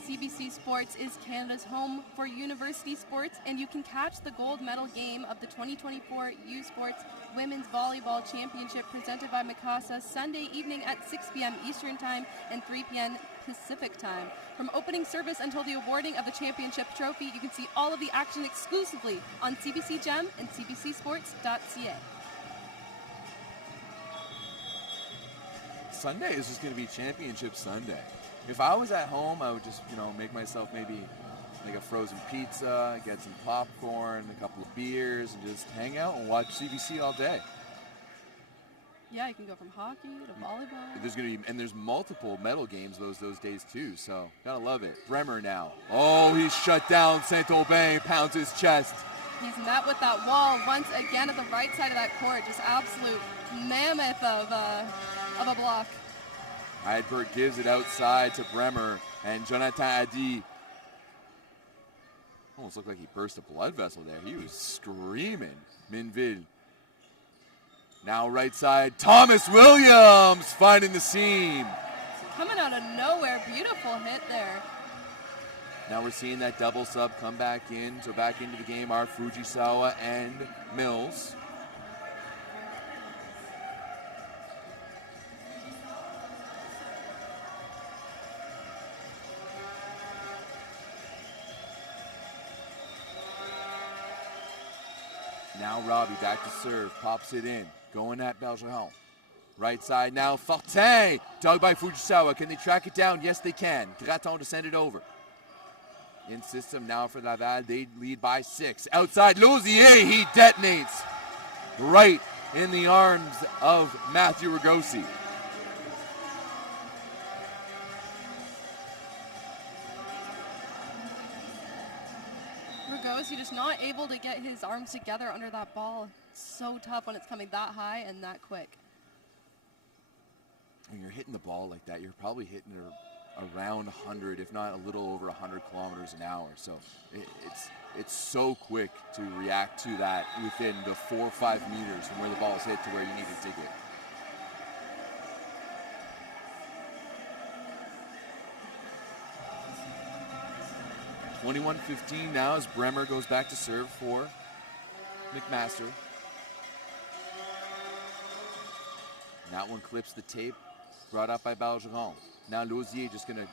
CBC Sports is Canada's home for university sports, and you can catch the gold medal game of the 2024 U Sports Women's Volleyball Championship presented by Mikasa Sunday evening at 6 p.m. Eastern Time and 3 p.m. Pacific Time. From opening service until the awarding of the championship trophy, you can see all of the action exclusively on CBC Gem and cbcsports.ca. Sunday is just going to be Championship Sunday. If I was at home, I would just, make myself maybe a frozen pizza, get some popcorn, a couple of beers, and just hang out and watch CBC all day. Yeah, you can go from hockey to volleyball. There's multiple medal games those days too, so gotta love it. Bremer now. Oh, he's shut down. Saint-Aubin pounds his chest. He's met with that wall once again at the right side of that court. Just absolute mammoth of a block. Heidberg gives it outside to Bremer, and Jonathan Addy almost looked like he burst a blood vessel there. He was screaming. Minville. Now right side, Thomas Williams finding the seam. coming out of nowhere. Beautiful hit there. Now we're seeing that double sub come back in. So back into the game are Fujisawa and Mills. Now Robbie back to serve, pops it in, going at Bergeron. Right side now, Fortin, dug by Fujisawa. Can they track it down? Yes, they can. Graton to send it over. In system now for Laval, they lead by 6. Outside, Lausier, he detonates right in the arms of Matthew Ragosi. Ragosi just not able to get his arms together under that ball. It's so tough when it's coming that high and that quick. When you're hitting the ball like that, you're probably hitting it around 100, if not a little over 100 kilometers an hour. So it's so quick to react to that within the 4 or 5 meters from where the ball is hit to where you need to dig it. (21:15) now as Bremer goes back to serve for McMaster. And that one clips the tape, brought up by Bergeron. Now Lausier just going to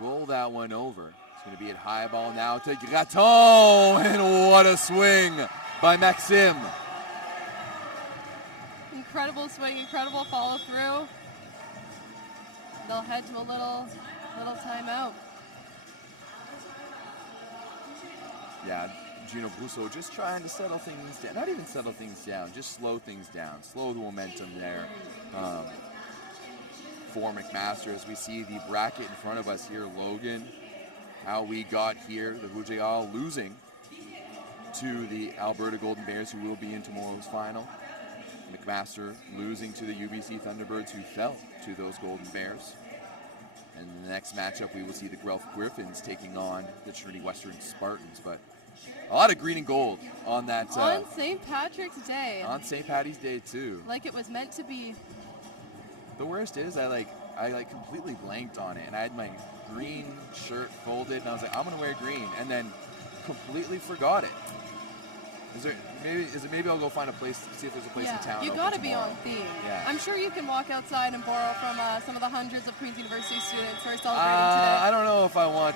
roll that one over. It's going to be at high ball now to Graton, and what a swing by Maxime. Incredible swing, incredible follow through. They'll head to a little timeout. Yeah, Gino Brousseau just trying to settle things down. Not even settle things down, just slow things down. Slow the momentum there for McMaster as we see the bracket in front of us here. Logan, how we got here. The Rouge et Or losing to the Alberta Golden Bears, who will be in tomorrow's final. McMaster losing to the UBC Thunderbirds, who fell to those Golden Bears. And in the next matchup, we will see the Guelph Griffins taking on the Trinity Western Spartans. But a lot of green and gold on that. On St. Patrick's Day. On St. Patty's Day, too. Like it was meant to be. The worst is I completely blanked on it. And I had my green shirt folded, and I was like, I'm going to wear green. And then completely forgot it. Maybe I'll go find a place, see if there's a place in town. You got to be on theme. Yeah. I'm sure you can walk outside and borrow from some of the hundreds of Queen's University students who are celebrating today. I don't know if I want.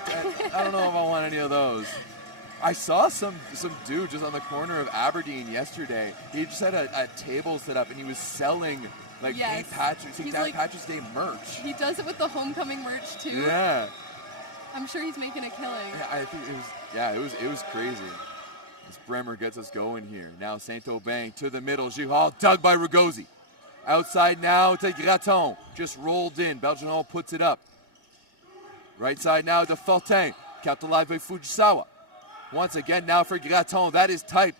I don't know if I want any of those. I saw some dude just on the corner of Aberdeen yesterday. He just had a table set up and he was selling like St. Patrick's Day merch. He does it with the homecoming merch too. Yeah. I'm sure he's making a killing. Yeah, I think it was. Yeah, it was crazy. As Bremer gets us going here. Now Saint-Aubin to the middle. Girard dug by Ragosi. Outside now to Graton. Just rolled in. Bergeron puts it up. Right side now to Fortin. Kept alive by Fujisawa. Once again now for Graton. That is tight.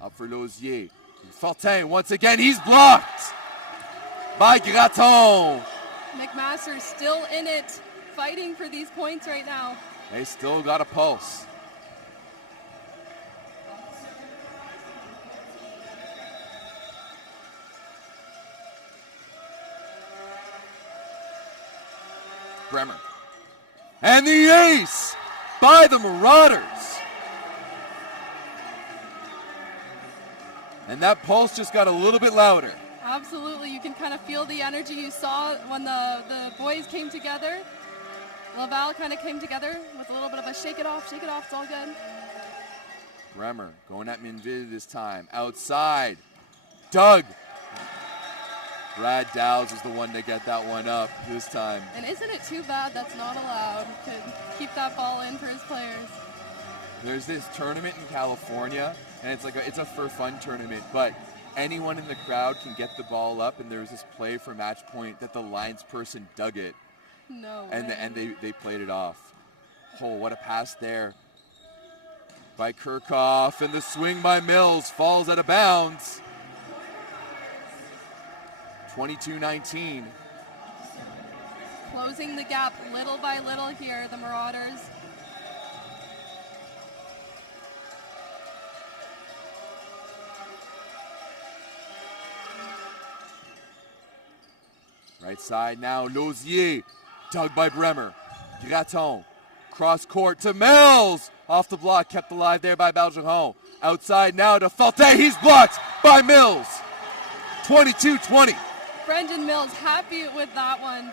Up for Lausier. Fortin once again. He's blocked by Graton. McMaster's still in it. Fighting for these points right now. They still got a pulse. Bremer. And the ace by the Marauders. And that pulse just got a little bit louder. Absolutely. You can kind of feel the energy you saw when the boys came together. Laval kind of came together with a little bit of a shake it off, it's all good. Bremer going at Minville this time. Outside. Doug. Brad Dowds is the one to get that one up this time. And isn't it too bad that's not allowed to keep that ball in for his players? There's this tournament in California, and it's a for fun tournament, but anyone in the crowd can get the ball up, and there's this play for match point that the lines person dug it. No and way. And they played it off. Oh, what a pass there by Kirchhoff, and the swing by Mills falls out of bounds. 22-19. Closing the gap little by little here, the Marauders. Right side now, Lausier, dug by Bremer. Graton, cross court to Mills. Off the block, kept alive there by Bergeron. Outside now to Fortin, he's blocked by Mills. 22-20. Brendan Mills happy with that one.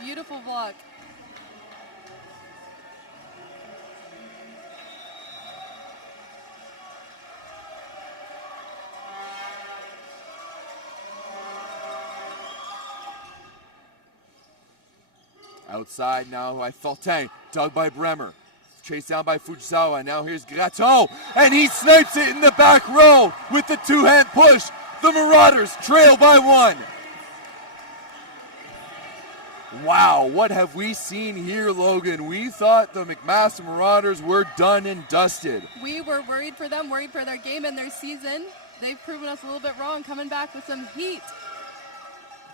Beautiful block. Outside now by Fortin, dug by Bremer. Chased down by Fujisawa. Now here's Graton, and he snipes it in the back row with the two-hand push. The Marauders trail by 1. Wow, what have we seen here, Logan? We thought the McMaster Marauders were done and dusted. We were worried for them, worried for their game and their season. They've proven us a little bit wrong, coming back with some heat.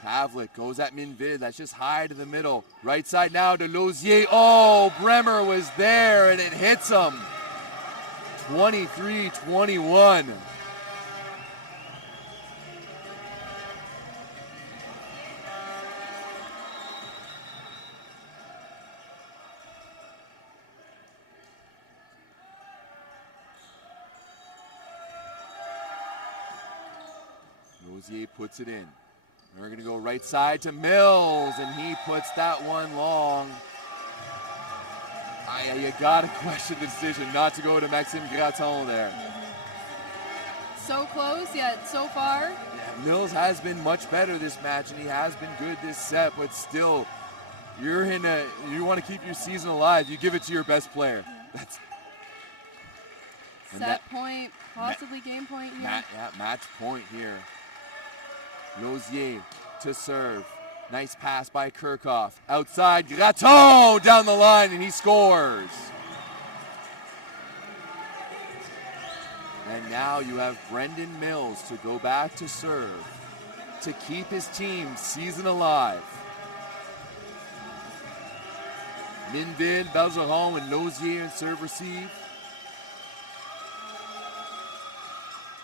Pavlik goes at Minvid. That's just high to the middle. Right side now to Lausier. Oh, Bremer was there, and it hits him. 23-21. Lausier puts it in. We're going to go right side to Mills, and he puts that one long. You got to question the decision not to go to Maxime Graton there. So close, yet so far. Yeah, Mills has been much better this match, and he has been good this set, but still, you want to keep your season alive, you give it to your best player. Set point, possibly game point here. Match point here. Lausier to serve. Nice pass by Kirchhoff. Outside, Graton down the line, and he scores. And now you have Brendan Mills to go back to serve to keep his team's season alive. Minvid, Bergeron, and Lausier in serve receive.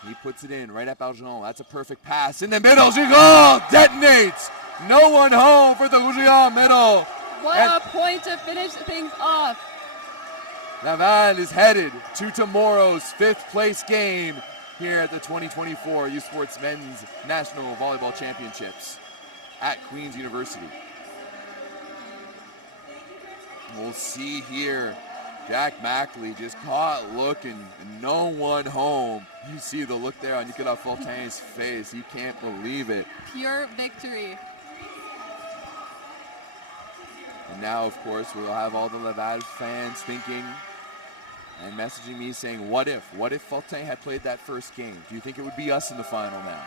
He puts it in right at Bergeron. That's a perfect pass. In the middle, Girard detonates. No one home for the Rougeard middle. What a point to finish things off. Laval is headed to tomorrow's 5th place game here at the 2024 U Sports Men's National Volleyball Championships at Queen's University. We'll see here. Jack Mackley just caught looking, and no one home. You see the look there on Nicolas Fortin's face. He can't believe it. Pure victory. And now, of course, we'll have all the Laval fans thinking and messaging me saying, what if? What if Fortin had played that first game? Do you think it would be us in the final now?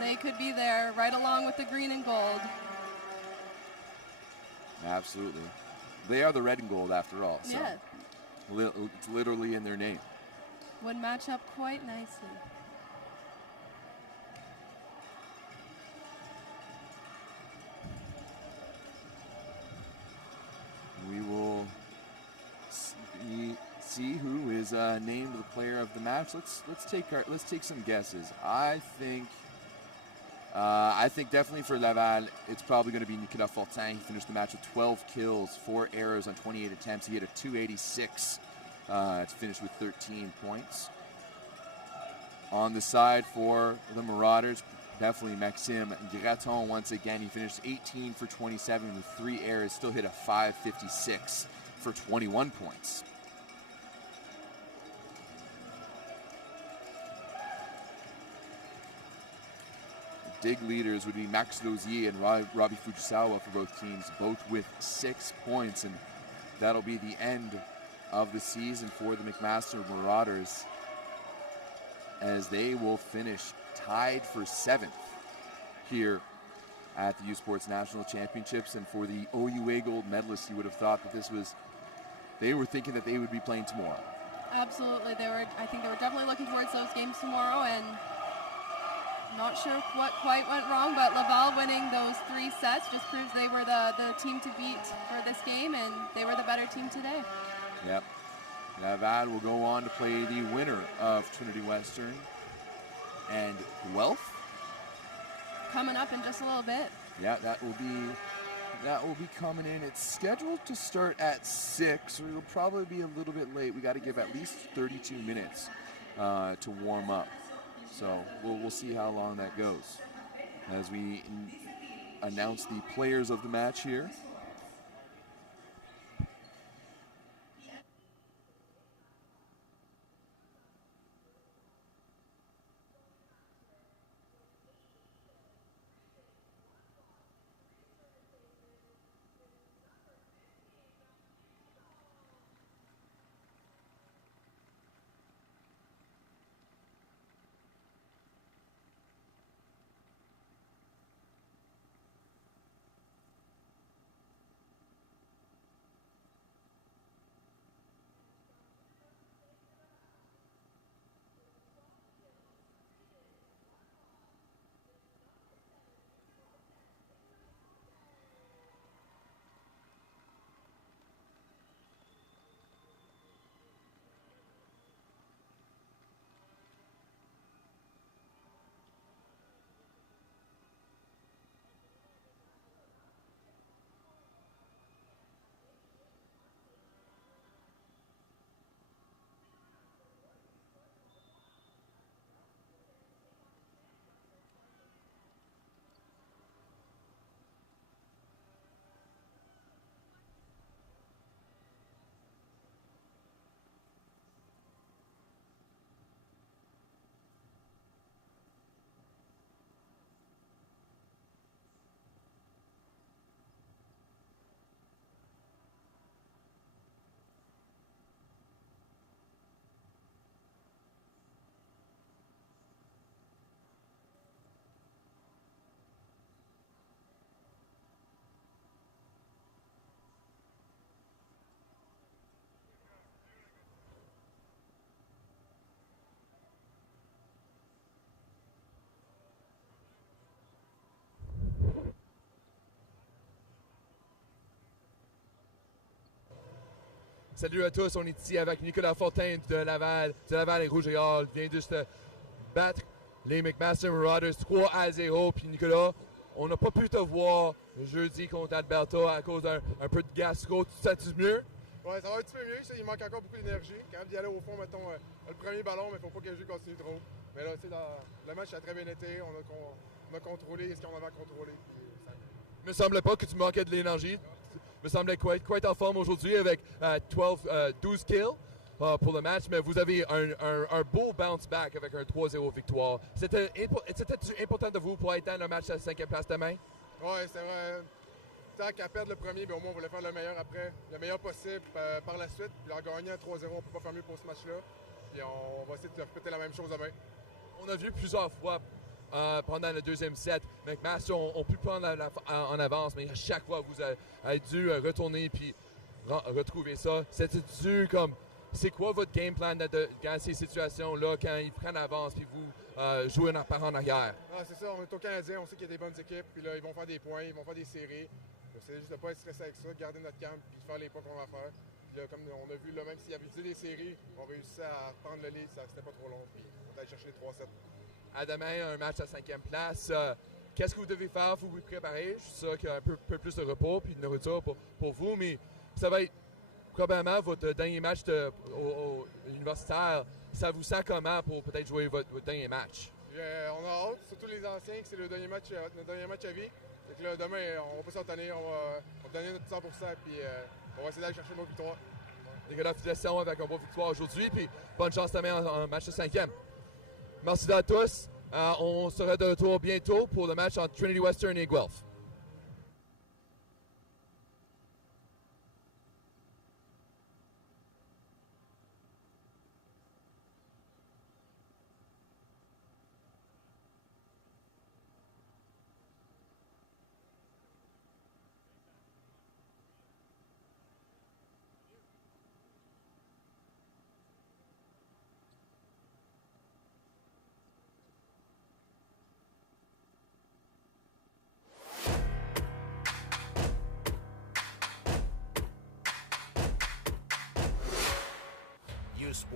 They could be there right along with the green and gold. Absolutely. They are the red and gold after all. So. Yeah. It's literally in their name. Would match up quite nicely. We will see who is named the player of the match. Let's take some guesses. I think definitely for Laval, it's probably going to be Nicolas Fortin. He finished the match with 12 kills, 4 errors on 28 attempts. He had a 286 to finish with 13 points. On the side for the Marauders, definitely Maxime Graton once again. He finished 18 for 27 with 3 errors, still hit a 556 for 21 points. Dig leaders would be Max Lausier and Robbie Fujisawa for both teams, both with 6 points, and that'll be the end of the season for the McMaster Marauders, as they will finish tied for 7th here at the U Sports National Championships. And for the OUA gold medalists, you would have thought that they were thinking that they would be playing tomorrow. Absolutely. I think they were definitely looking towards those games tomorrow, and not sure what quite went wrong, but Laval winning those 3 sets just proves they were the team to beat for this game, and they were the better team today. Yep. Laval will go on to play the winner of Trinity Western and Guelph. coming up in just a little bit. Yeah, that will be coming in. It's scheduled to start at 6, so it'll probably be a little bit late. We got to give at least 32 minutes to warm up. So we'll see how long that goes as we announce the players of the match here. Salut à tous, on est ici avec Nicolas Fortin de Laval et Rouge et Or. Vient juste battre les McMaster Marauders 3-0. Puis Nicolas, on n'a pas pu te voir jeudi contre Alberta à cause d'un peu de gastro. Tu te sens-tu mieux? Ouais, ça va un petit peu mieux. Ça, il manque encore beaucoup d'énergie. Quand même d'y aller au fond, mettons, le premier ballon, mais il ne faut pas que le jeu continue trop. Mais là, tu sais, le match a très bien été. On a contrôlé ce qu'on avait à contrôler. Il me semblait pas que tu manquais de l'énergie. Il me semblait quite en forme aujourd'hui avec 12 kills pour le match, mais vous avez un beau bounce back avec un 3-0 victoire. C'était important de vous pour être dans le match à la 5e place demain? Oui, c'est vrai. Tant qu'à perdre le premier, bien, au moins on voulait faire le meilleur après, le meilleur possible par la suite. Puis en gagnant 3-0, on ne peut pas faire mieux pour ce match-là. Puis on va essayer de répéter la même chose demain. On a vu plusieurs fois pendant le deuxième set, McMaster ont pu prendre en avance, mais à chaque fois, vous avez dû retourner puis retrouver ça. C'était dû comme... C'est quoi votre game plan dans ces situations-là, quand ils prennent avance puis vous jouez par en arrière? Ah, c'est ça, on est au Canadien, on sait qu'il y a des bonnes équipes, puis là, ils vont faire des points, ils vont faire des séries. C'est juste de ne pas être stressé avec ça, garder notre camp puis faire les points qu'on va faire. Puis là, comme on a vu, là, même s'il y avait eu des séries, on réussissait à prendre le lead, c'était pas trop long, puis on allait chercher les 3-7. À demain, un match à 5e place. Qu'est-ce que vous devez faire pour vous préparer? Je suis sûr qu'il y a un peu plus de repos puis de nourriture pour vous, mais ça va être probablement votre dernier match au universitaire. Ça vous sent comment pour peut-être jouer votre dernier match? On a hâte, surtout les anciens, que c'est notre dernier match à vie. Donc là, demain, on va pas s'en tenir, on va donner notre 100% puis on va essayer d'aller chercher nos victoires. Nicolas, félicitations avec une bonne victoire aujourd'hui, puis bonne chance demain en match de 5e. Merci à tous. On sera de retour bientôt pour le match entre Trinity Western et Guelph.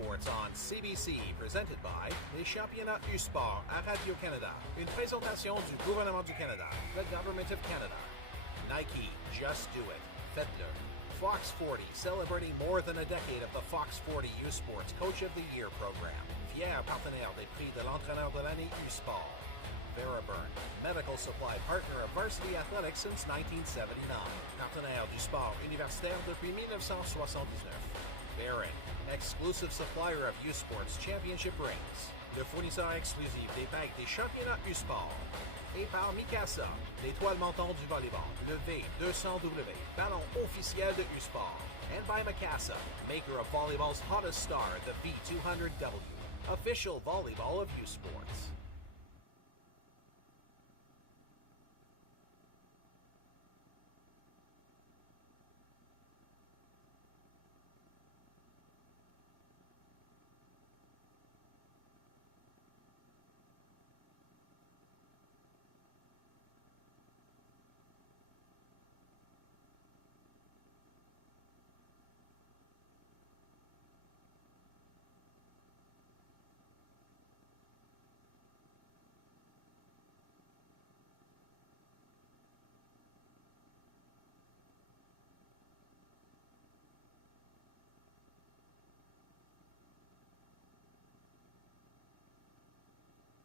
sports on CBC, presented by les championnats U-Sport à Radio-Canada. Une présentation du gouvernement du Canada, the Government of Canada. Nike, just do it. Faites-le. Fox 40, celebrating more than a decade of the Fox 40 U-Sports Coach of the Year program. Fier partenaire des prix de l'entraîneur de l'année U-Sport. Veriburn, medical supply partner of Varsity Athletics since 1979. Partenaire du sport universitaire depuis 1979. Baron, exclusive supplier of U-Sports Championship rings. Le fournisseur exclusif des bagues des championnats U-Sport. Et par Mikasa, l'étoile montante du volleyball, le V200W, ballon officiel de U-Sport. And by Mikasa, maker of volleyball's hottest star, the V200W, official volleyball of U-Sports.